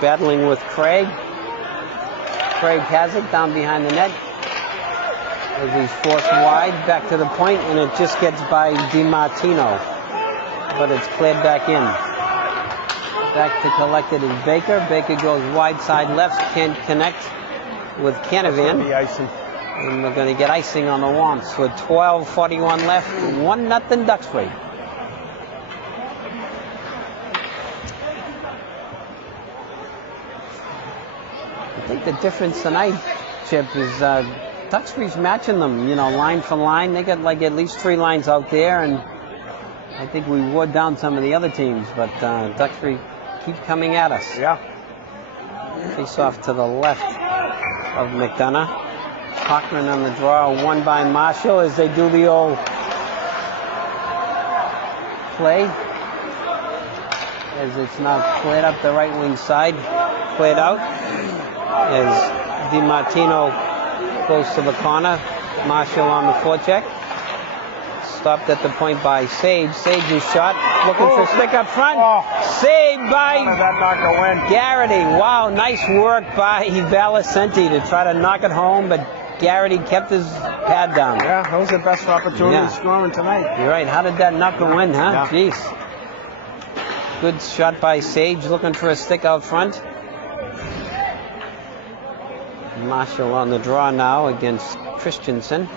Battling with Craig. Craig has it down behind the net. As he's forced wide. Back to the point. And it just gets by DiMartino. But it's cleared back in. Back to collect it is Baker. Baker goes wide side left, can't connect with Canavan. And we're going to get icing on the Womps with 12:41 left. 1-0 Duxbury. I think the difference tonight, Chip, is Duxbury's matching them, you know, line for line. They got like at least 3 lines out there, and I think we wore down some of the other teams, but Duxbury keep coming at us. Yeah. Face off to the left of McDonough. Cochran on the draw, won by Marshall as they do the old play. As it's now cleared up the right wing side, cleared out. As DiMartino goes to the corner, Marshall on the forecheck. Stopped at the point by Sage. Sage's shot, looking for stick up front. Saved by Garrity. Wow, nice work by Valicenti to try to knock it home, but Garrity kept his pad down. Yeah, that was the best opportunity scoring tonight. You're right. How did that not go in, huh? Yeah. Jeez. Good shot by Sage, looking for a stick out front. Marshall on the draw now against Christensen.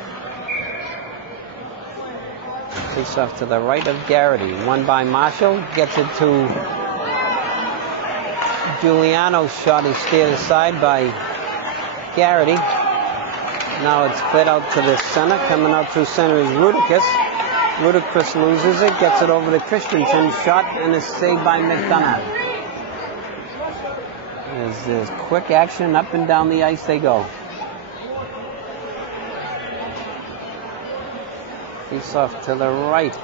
Face off to the right of Garrity. Won by Marshall. Gets it to Giuliano's shot is steered aside by Garrity. Now it's cleared out to the center. Coming out through center is Rudicus. Rudicus loses it. Gets it over to Christensen. Shot and is saved by McDonough. There's quick action. Up and down the ice they go. Face off to the right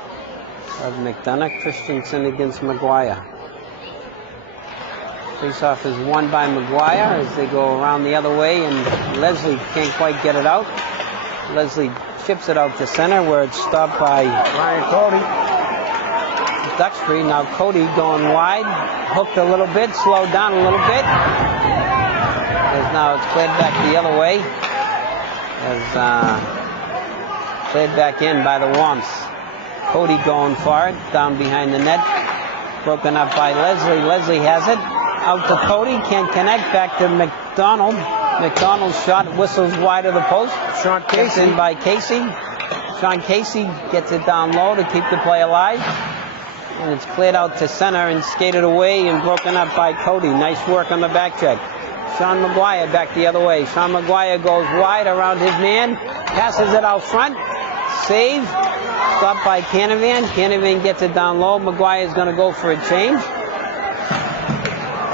of McDonough. Christensen against McGuire. Face off is won by McGuire as they go around the other way, and Leslie can't quite get it out. Leslie chips it out to center where it's stopped by Ryan Cody. Duxbury. Now Cody going wide, hooked a little bit, slowed down a little bit. As now it's played back the other way. As played back in by the Womps. Cody going for it, down behind the net. Broken up by Leslie. Leslie has it. Out to Cody, can't connect. Back to McDonald. McDonald's shot whistles wide of the post. Sean Casey. In by Casey. Sean Casey gets it down low to keep the play alive. And it's cleared out to center and skated away and broken up by Cody. Nice work on the back check. Sean McGuire back the other way. Sean McGuire goes wide around his man. Passes it out front. Save. Stopped by Canavan. Canavan gets it down low. McGuire is going to go for a change.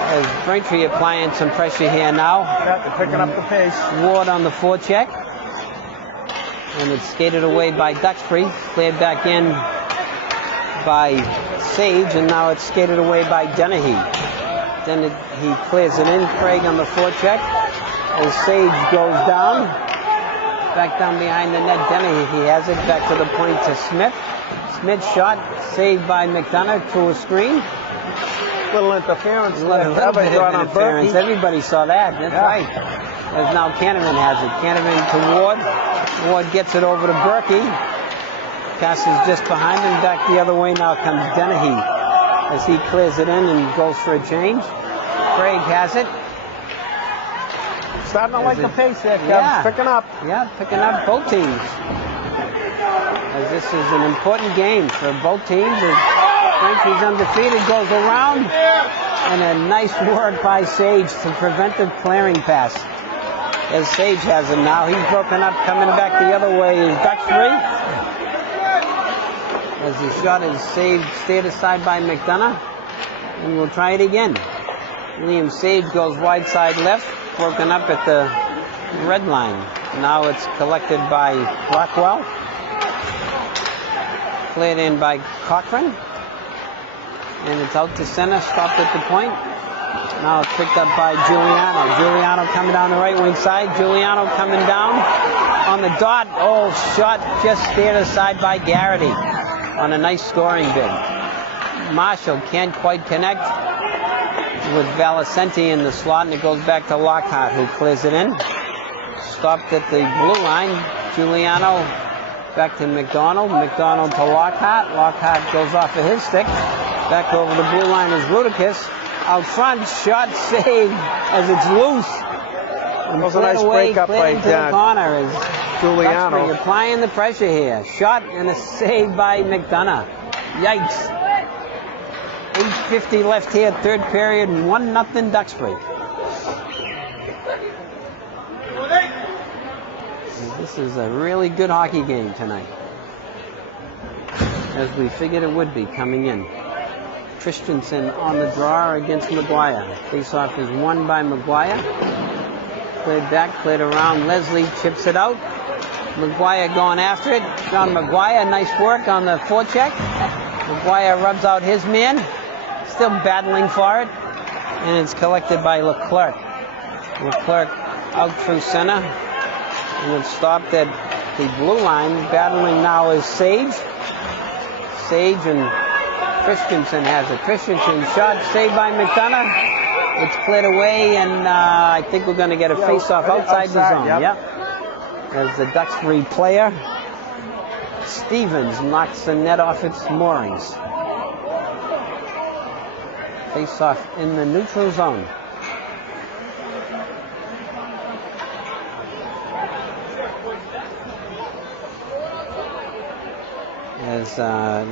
As Braintree applying some pressure here now. Yeah, they're picking up the pace. Ward on the forecheck. And it's skated away by Duxbury. Cleared back in by Sage. And now it's skated away by Dennehy. Then he clears it in. Craig on the forecheck. As Sage goes down. Back down behind the net. Dennehy, he has it. Back to the point to Smith. Smith shot. Saved by McDonough to a screen. Little interference. Little bit of interference. Everybody saw that. That's right. As now Canavan has it. Canavan to Ward. Ward gets it over to Berkey. Passes just behind him. Back the other way now comes Dennehy. As he clears it in and goes for a change. Craig has it. Starting to like the pace there, Kev. Yeah. Picking up. Yeah, picking up both teams. As this is an important game for both teams. Braintree's undefeated, goes around, and a nice work by Sage to prevent the clearing pass. As Sage has him now, he's broken up, coming back the other way is Duxbury. As the shot is saved, steered aside by McDonough, and we'll try it again. William Sage goes wide side left, broken up at the red line. Now it's collected by Rockwell. Cleared in by Cochran. And it's out to center, stopped at the point. Now it's picked up by Giuliano. Giuliano coming down the right wing side. Giuliano coming down on the dot. Oh, shot just steered aside by Garrity on a nice scoring bid. Marshall can't quite connect with Valicenti in the slot, and it goes back to Lockhart, who clears it in. Stopped at the blue line. Giuliano back to McDonald. McDonald to Lockhart. Lockhart goes off of his stick. Back over the blue line is Rudicus. Out front, shot saved as it's loose. That was a nice break up by the corner as Giuliano. Duxbury applying the pressure here. Shot and a save by McDonough. Yikes. 8:50 left here, third period, 1-0 Duxbury. This is a really good hockey game tonight, as we figured it would be coming in. Christensen on the draw against McGuire. Face-off is won by McGuire. cleared around. Leslie chips it out. McGuire going after it. John McGuire, nice work on the forecheck. McGuire rubs out his man. Still battling for it. And it's collected by Leclerc. Leclerc out through center. And it's stopped at the blue line. Battling now is Sage. Sage and Christensen has it. Christensen shot saved by McDonough. It's cleared away, and I think we're going to get a face-off outside the zone. Yep. As the Duxbury player, Stevens, knocks the net off its moorings. Face-off in the neutral zone. As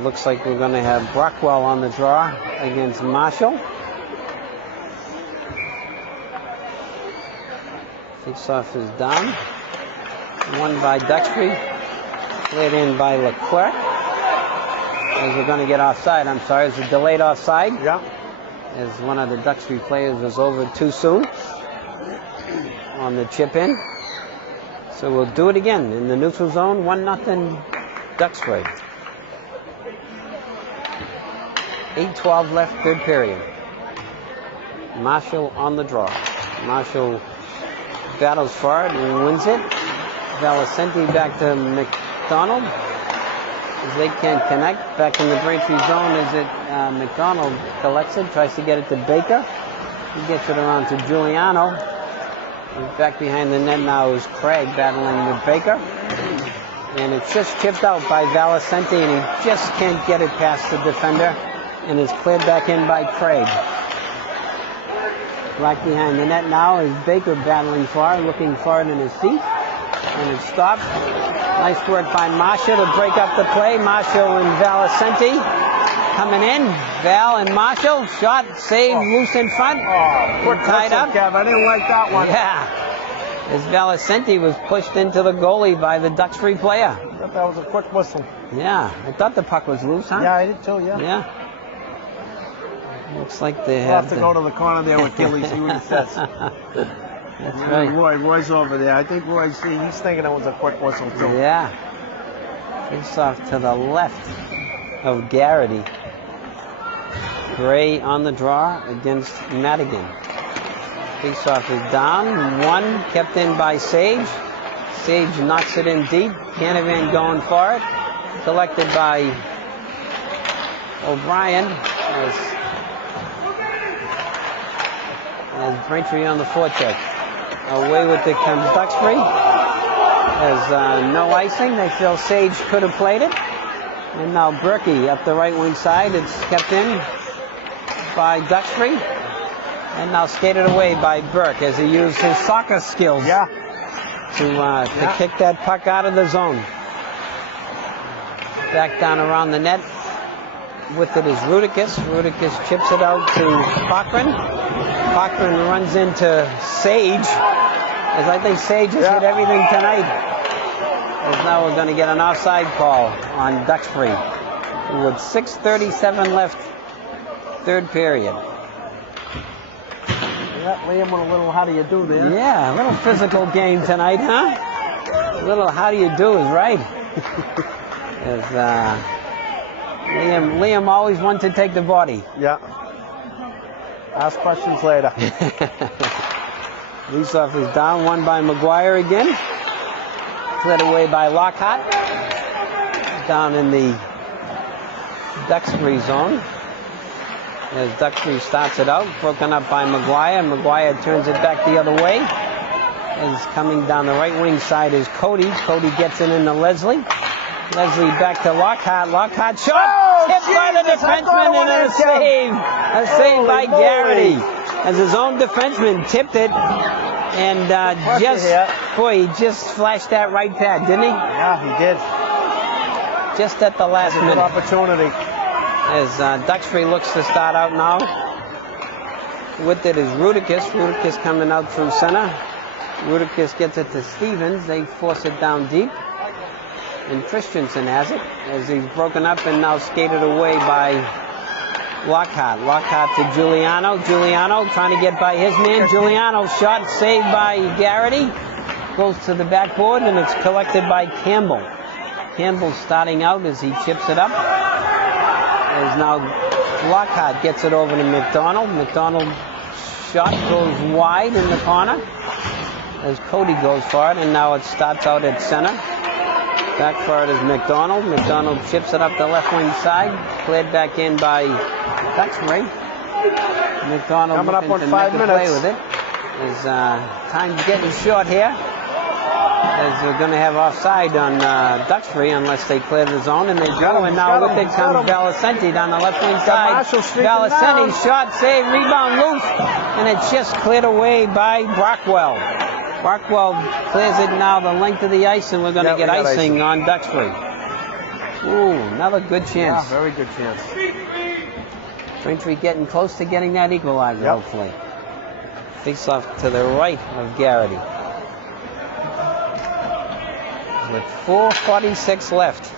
looks like we're going to have Brockwell on the draw against Marshall. Face-off is down. Won by Duxbury. Cleared in by Leclerc. As we're going to get offside. I'm sorry, it's a delayed offside. Yeah. As one of the Duxbury players was over too soon on the chip in. So we'll do it again in the neutral zone. 1-0 Duxbury. 8:12 left, third period. Marshall on the draw. Marshall battles for it and wins it. Valicenti back to McDonald. As they can't connect. Back in the Braintree zone as it McDonald collects it, tries to get it to Baker. He gets it around to Giuliano. And back behind the net now is Craig battling with Baker. And it's just chipped out by Valicenti, and he just can't get it past the defender. And it's cleared back in by Craig. Right behind the net now is Baker battling for it, looking for it in his seat. And it's stopped. Nice work by Marshall to break up the play. Marshall and Valicenti coming in. Val and Marshall. Shot, saved, loose in front. Quick tied up. Kev. I didn't like that one. Yeah. As Valicenti was pushed into the goalie by the Duxbury player. I thought that was a quick whistle. Yeah. I thought the puck was loose, huh? Yeah, I did too, yeah. Yeah. Looks like they We'll have have to go to the corner there with Gilly, see what he says. That's right. Roy's over there. I think he's thinking it was a quick whistle too. Yeah. Face off to the left of Garrity. Gray on the draw against Madigan. Face off is down. One kept in by Sage. Sage knocks it in deep. Canavan going for it. Collected by O'Brien as Braintree on the forecheck. Away with it comes Duxbury. There's no icing. They feel Sage could have played it. And now Berkey up the right wing side. It's kept in by Duxbury. And now skated away by Burke as he used his soccer skills to kick that puck out of the zone. Back down around the net. With it is Rudicus. Rudicus chips it out to Cochran. Cochran runs into Sage. As I think Sage has hit everything tonight. As now we're going to get an offside call on Duxbury. With 6:37 left, third period. Yeah, Liam with a little how do you do there. Yeah, a little physical game tonight, huh? A little how do you do is right. As Liam always wants to take the body. Yeah. Ask questions later. Leasoff is down, one by McGuire again. Cleared away by Lockhart. Down in the Duxbury zone. As Duxbury starts it out, broken up by McGuire. McGuire turns it back the other way. As coming down the right wing side is Cody. Cody gets it into Leslie. Leslie back to Lockhart. Lockhart shot! Tipped by the defenseman and a save. A save by Garrity. As his own defenseman tipped it. And he just flashed that right pad, didn't he? Yeah, he did. Just at the last minute. Good opportunity. As Duxbury looks to start out now. With it is Rudicus. Rudicus coming out through center. Rudicus gets it to Stevens. They force it down deep. And Christensen has it as he's broken up and now skated away by Lockhart to Giuliano. Giuliano trying to get by his man. Giuliano shot saved by Garrity. Goes to the backboard and it's collected by Campbell. Campbell starting out as he chips it up. As now Lockhart gets it over to McDonald. McDonald shot goes wide in the corner as Cody goes for it, and now it starts out at center. Back for it is McDonald. McDonald chips it up the left wing side. Cleared back in by Duxbury. McDonald coming up on to 5 make a minutes. play with it. As time's getting short here. As we're going to have offside on Duxbury unless they clear the zone, and they do. And now with it comes Valicenti down the left wing side. Valicenti shot, save, rebound, loose, and it's just cleared away by Brockwell. Brockwell clears it now the length of the ice, and we're going to get icing on Duxbury. Ooh, another good chance. Yeah, very good chance. Braintree getting close to getting that equalizer, hopefully. Face off to the right of Garrity. With 4:46 left.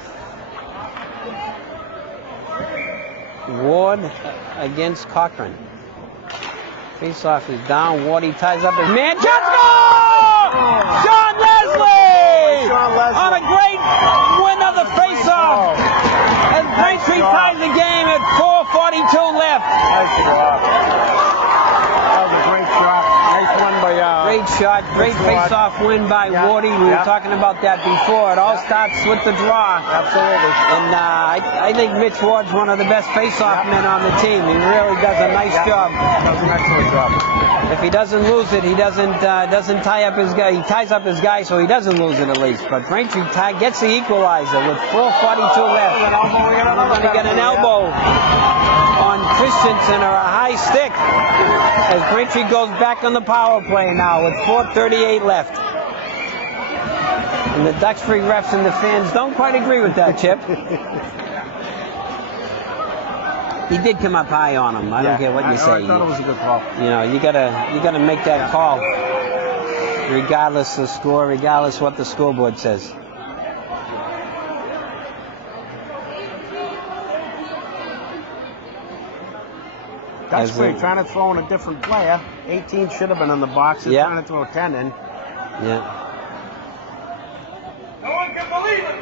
Ward against Cochran. Face-off is down. Wardy ties up his man. Just score! Sean Leslie! On a great win of the face-off. As Braintree ties the game at 4:42 left. Nice job. That was a great shot. Nice one by Great shot, great face-off win by Wardy. We were talking about that before. It all starts with the draw. Absolutely. And I think Mitch Ward's one of the best face-off men on the team. He really does a nice job. Does an excellent job. If he doesn't lose it, he doesn't tie up his guy. He ties up his guy so he doesn't lose it at least. But Braintree gets the equalizer with 4:42 left. We're going to get an elbow on Christensen or a high stick as Braintree goes back on the power play now with 4:38 left. And the Duxbury refs and the fans don't quite agree with that, Chip. He did come up high on him. I don't care what you say. I thought it was a good call. You know, you gotta make that call, regardless of the score, regardless what the scoreboard says. Duxbury trying to throw in a different player. 18 should have been in the box. They're trying to throw 10 in. Yeah. No one can believe it,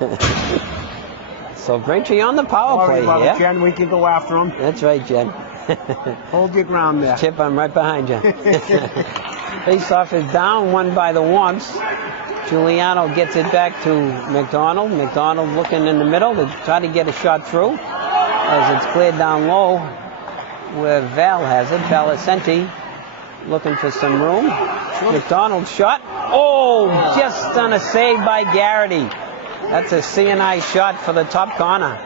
Ref. So Braintree on the power play here. Jen, we can go after him. That's right, Jen. Hold your ground there. Chip, I'm right behind you. Face-off is down, won by the Wumps. Giuliano gets it back to McDonald. McDonald looking in the middle to try to get a shot through. As it's cleared down low where Val has it. Valicenti looking for some room. McDonald shot. Oh, just on a save by Garrity. That's a CNI shot for the top corner.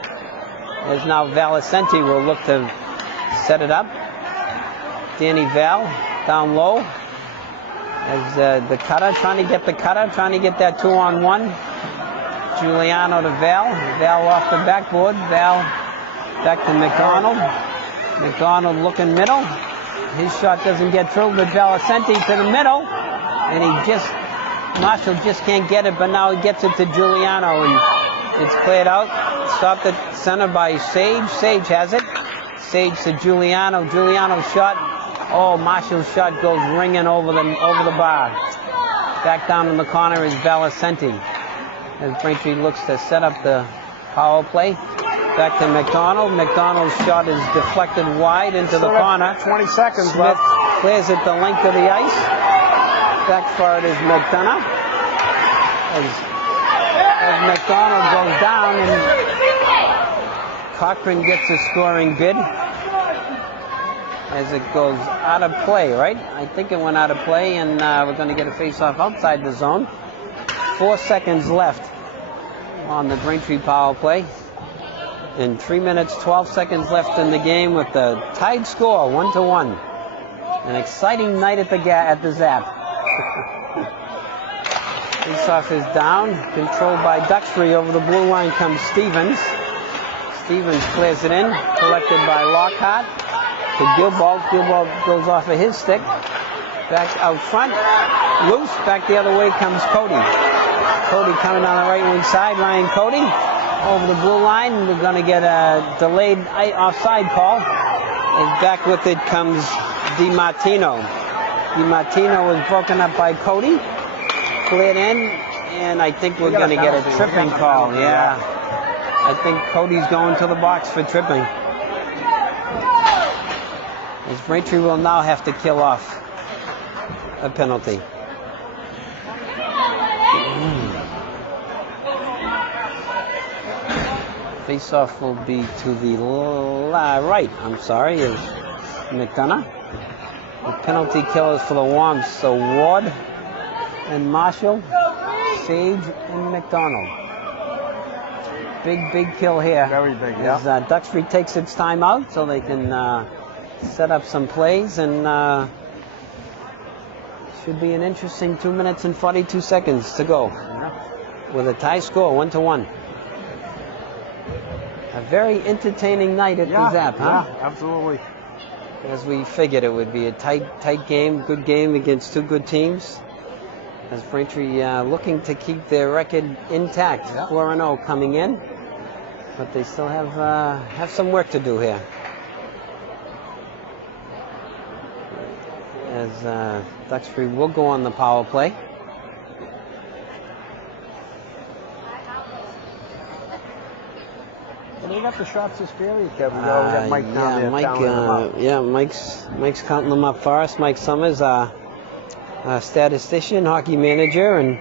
As now Valicenti will look to set it up. Danny Val down low. As the cutter, trying to get that 2-on-1. Giuliano to Val. Val off the backboard. Val back to McDonald. McDonald looking middle. His shot doesn't get through, but Valicenti to the middle. And Marshall just can't get it, but now he gets it to Giuliano, and it's cleared out. Stopped at center by Sage. Sage has it. Sage to Giuliano. Giuliano's shot. Oh, Marshall's shot goes ringing over the bar. Back down in the corner is Valicenti. As Braintree looks to set up the power play. Back to McDonald. McDonald's shot is deflected wide into the corner. 20 seconds Smith left. clears it the length of the ice. Back for it is McDonough. As McDonald goes down, and Cochran gets a scoring bid. As it goes out of play, right? I think it went out of play, and we're going to get a face-off outside the zone. 4 seconds left on the Braintree power play. And 3 minutes, 12 seconds left in the game with the tied score, 1-1. An exciting night at the Zap. Face-off is down, controlled by Duxbury. Over the blue line comes Stevens. Stevens clears it in, collected by Lockhart to Gilbalt. Gilbalt goes off of his stick. Back out front, loose. Back the other way comes Cody. Cody coming down the right wing side. Ryan Cody over the blue line. We're going to get a delayed offside call. And back with it comes DiMartino. DiMartino was broken up by Cody. Cleared in, and I think we're going to get a tripping call. Yeah. I think Cody's going to the box for tripping. As Braintree will now have to kill off a penalty. Face-off will be to the right, is McDonough. The penalty killers for the Womps, so Ward and Marshall, Sage and McDonald. Big kill here. Very big, yeah. As Duxbury takes its time out so they can set up some plays, and should be an interesting 2 minutes and 42 seconds to go. With a tie score, 1-1. A very entertaining night at the Zap, huh? Yeah, absolutely. As we figured it would be a tight game, good game against two good teams. As Braintree looking to keep their record intact, 4-0 coming in, but they still have some work to do here. As Duxbury will go on the power play. Well, they got the shots this period, Kevin. We got Mike down there counting them up. Mike's counting them up for us. Mike Summers, a statistician, hockey manager, and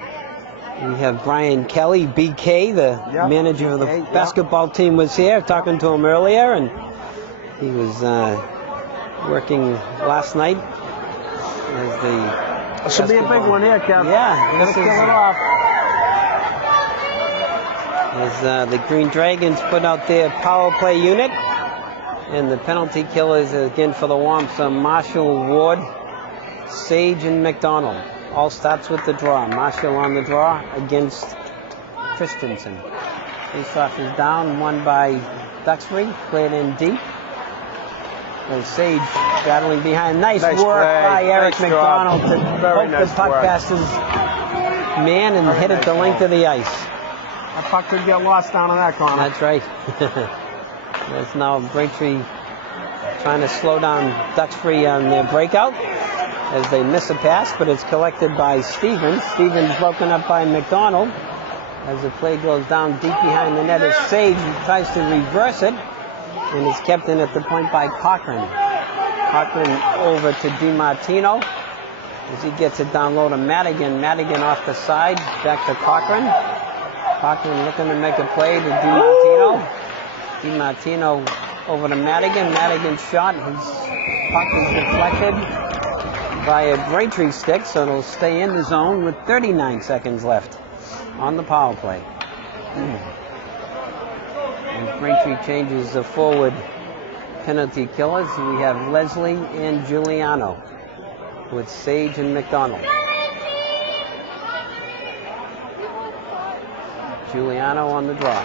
we have Brian Kelly, BK, the manager of the basketball team, was here, talking to him earlier, and he was working last night as the. It should be a big one here, Kevin. Yeah, let's kill it off. As the Green Dragons put out their power play unit, and the penalty killers again for the Womps are Marshall, Ward, Sage, and McDonald. All starts with the draw. Marshall on the draw against Christensen. Faceoff is down, won by Duxbury, played in deep. And Sage battling behind. Nice work by Eric McDonald to poke the puck past his man and hit it the length of the ice. That puck could get lost down in that corner. That's right. That's now Braintree trying to slow down Duxbury on their breakout as they miss a pass, but it's collected by Stevens. Stevens broken up by McDonald. As the play goes down deep behind the net, as Sage tries to reverse it, and it's kept in at the point by Cochran. Cochran over to DiMartino as he gets it down low to Madigan. Madigan off the side, back to Cochran. Cochran looking to make a play to DiMartino. DiMartino over to Madigan. Madigan's shot. His puck is deflected by a Braintree stick, so it'll stay in the zone with 39 seconds left on the power play. And Braintree changes the forward penalty killers. We have Leslie and Giuliano with Sage and McDonald. Giuliano on the draw.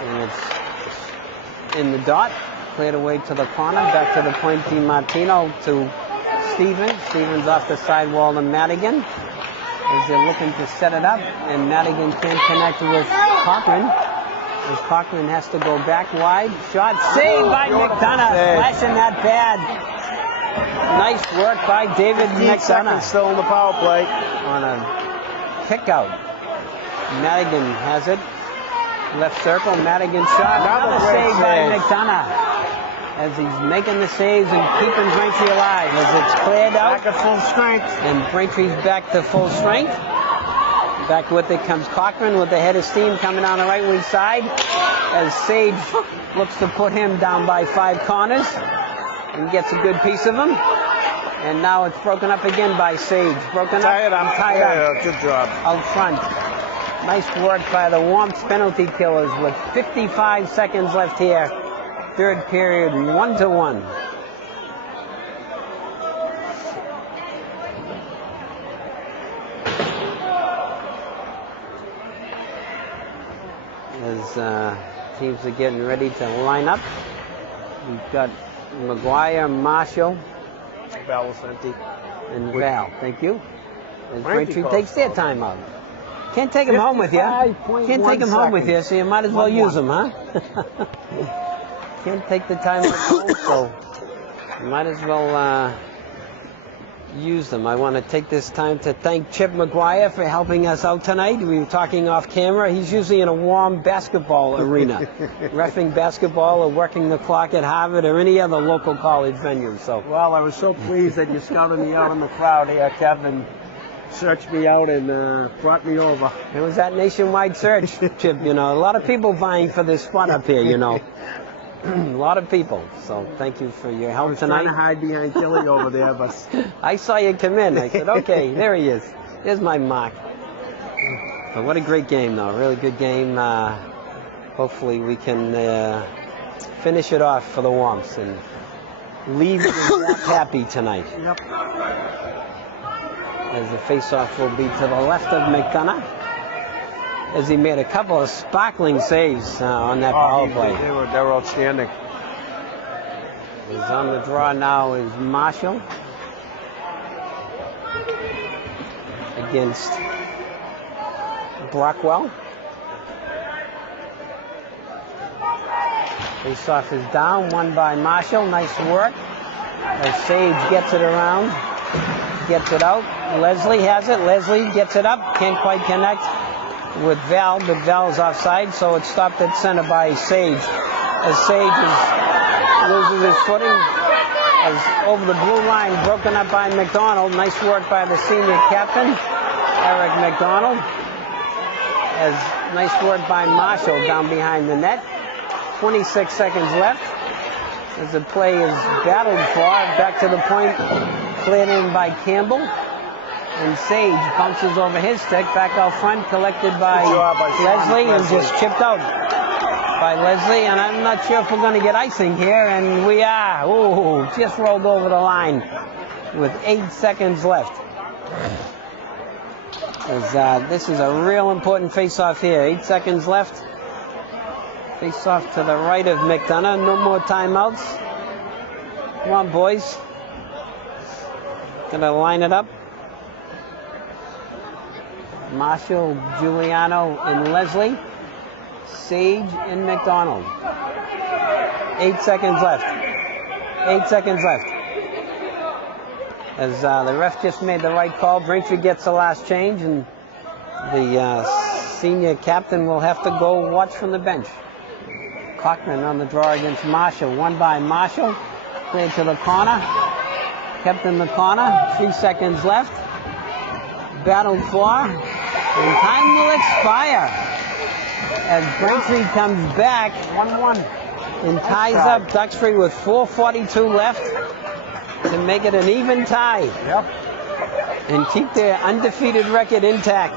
And it's in the dot. Cleared away to the corner. Back to the point, DiMartino to Stevens. Stevens off the sidewall to Madigan as they're looking to set it up. And Madigan can't connect with Cochran. As Cochran has to go back wide. Shot saved by McDonough. Flashing that pad. Nice work by David McDonough. Still in the power play. On a kick out. Madigan has it. Left circle. Madigan shot. Another save by McDonough. As he's making the saves and keeping Braintree alive. As it's cleared out. Back at full strength. And Braintree's back to full strength. Back with it comes Cochran with the head of steam coming on the right wing side. As Sage looks to put him down by 5 corners. And gets a good piece of him. And now it's broken up again by Sage. Broken up. I'm tired. up. Good job. Out front. Nice work by the Womps penalty killers with 55 seconds left here. Third period, 1-1. As teams are getting ready to line up, we've got McGuire, Marshall, Val was empty. and Val. Thank you. As Braintree takes their time out. Can't take them home with you. 55.1 Can't take them home with you, seconds. so you might as well 1-1. use them, huh? Can't take the time home, so you might as well use them. I want to take this time to thank Chip McGuire for helping us out tonight. We were talking off camera. He's usually in a warm basketball arena, reffing basketball or working the clock at Harvard or any other local college venue. So, Well, I was so pleased that you scouted me out in the crowd here, Kevin. Searched me out and brought me over. it was that nationwide search, Chip. You know, a lot of people vying for this spot up here. You know, a lot of people. So, thank you for your I help was tonight. trying to hide behind Gilly over there, but I saw you come in. I said, okay, there he is. There's my mark. But what a great game, though. Really good game. Hopefully we can finish it off for the Womps and leave the Womp happy tonight. yep. As the face-off will be to the left of McDonough, as he made a couple of sparkling saves on that power play. They were outstanding. Is on the draw now is Marshall against Brockwell. Face-off is down, won by Marshall. Nice work. As Sage gets it around, gets it out. Leslie has it. Leslie gets it up. Can't quite connect with Val, but Val's offside, so it's stopped at center by Sage. As Sage loses his footing, as over the blue line, broken up by McDonald. Nice work by the senior captain, Eric McDonald. As nice work by Marshall down behind the net. 26 seconds left. As the play is battled for, back to the point, cleared in by Campbell. And Sage bounces over his stick, back out front, collected by Good job by Leslie, and Leslie. just chipped out by Leslie. And I'm not sure if we're going to get icing here, and we are. Ooh, just rolled over the line with 8 seconds left. As, this is a real important face-off here. 8 seconds left. Face-off to the right of McDonough. No more timeouts. Come on, boys. Gonna line it up. Marshall, Giuliano, and Leslie. Sage and McDonald. 8 seconds left. 8 seconds left. As the ref just made the right call, Braintree gets the last change, and the senior captain will have to go watch from the bench. Cochran on the draw against Marshall. Won by Marshall. Cleared to the corner. Kept in the corner. 3 seconds left. Battled for. And time will expire. As Braintree comes back 1-1. and ties up Duxbury with 4:42 left to make it an even tie Yep. and keep their undefeated record intact.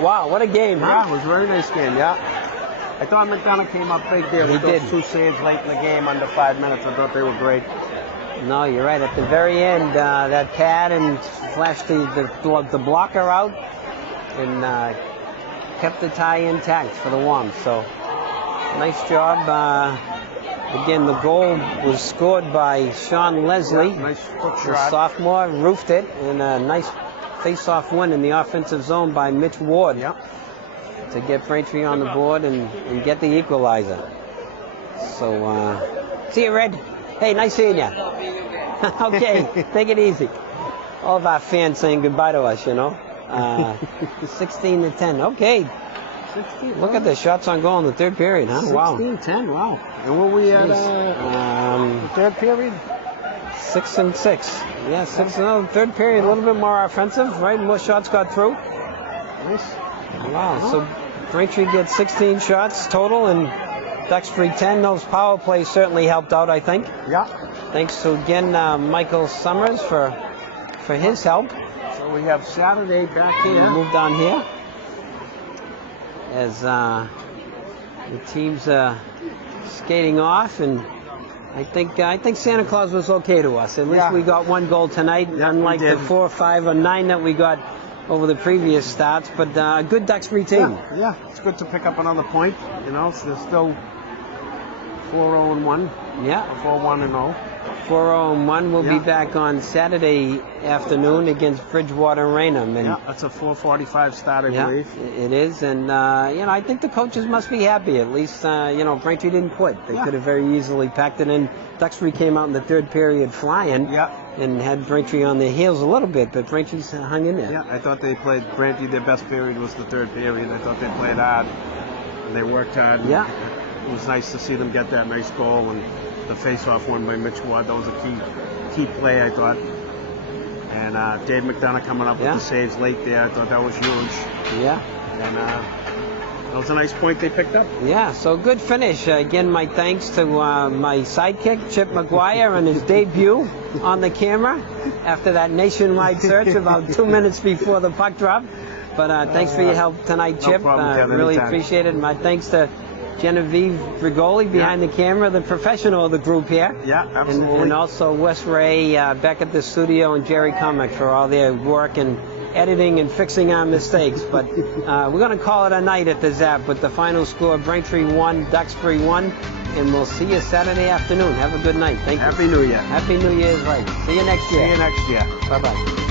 Wow, what a game, Yeah, huh? it was a very nice game, yeah. I thought McDonough came up big there with He those did. 2 saves late in the game under 5 minutes. I thought they were great. No, you're right. At the very end, that pad and flashed the blocker out and kept the tie intact for the Womps. So, nice job. Again, the goal was scored by Sean Leslie, Nice hook the shot. sophomore, roofed it, and a nice face-off win in the offensive zone by Mitch Ward Yep. to get Braintree on the board and get the equalizer. So, see you, Red. Hey, nice seeing you. Okay, take it easy. All of our fans saying goodbye to us, you know. 16-10. Okay, 16. look at the shots on goal in the third period, huh? Wow. 16-10, wow. And were we at the third period? 6 and 6. Yeah, 6 and 0. Third period, a little bit more offensive, right? More shots got through. Nice. Wow. So Braintree gets 16 shots total and Duxbury 10. Those power plays certainly helped out, I think. Yeah. Thanks to again Michael Summers for his help. So we have Saturday back We here. moved on here as the teams skating off, and I think Santa Claus was okay to us. At least Yeah. we got 1 goal tonight, Yeah, unlike we the did. 4, 5, or 9 that we got over the previous starts. But a good Duxbury team. Yeah, it's good to pick up another point. You know, so they're still 4-0-1, Yeah. or 4-1-0. 4-0-1. We'll Yeah. be back on Saturday afternoon against Bridgewater and Raynham. And Yeah, that's a 4:45 start, I yeah, believe. it is. And, I think the coaches must be happy. At least, Braintree didn't quit. They Yeah. could have very easily packed it in. Duxbury came out in the third period flying Yeah. and had Braintree on their heels a little bit, but Braintree's hung in there. Yeah, I thought they played Branty. Their best period was the third period. I thought they played hard and they worked hard. Yeah. It was nice to see them get that nice goal and the face-off won by Mitch Ward. That was a key play, I thought. And Dave McDonough coming up Yeah. with the saves late there. I thought that was huge. Yeah. And that was a nice point they picked up. Yeah, so good finish. Again, my thanks to my sidekick, Chip McGuire, on his debut on the camera after that nationwide search about 2 minutes before the puck drop. But thanks for your help tonight, No Chip. problem, Ted, Really anytime. appreciate it. My thanks to Genevieve Rigoli behind the camera, the professional of the group here. Yeah, absolutely. And also Wes Ray back at the studio and Jerry Comic for all their work and editing and fixing our mistakes. But we're going to call it a night at the Zap with the final score: Braintree 1, Duxbury 1. And we'll see you Saturday afternoon. Have a good night. Thank you. Happy New Year. Happy New Year's right. See you next year. See you next year. Bye-bye.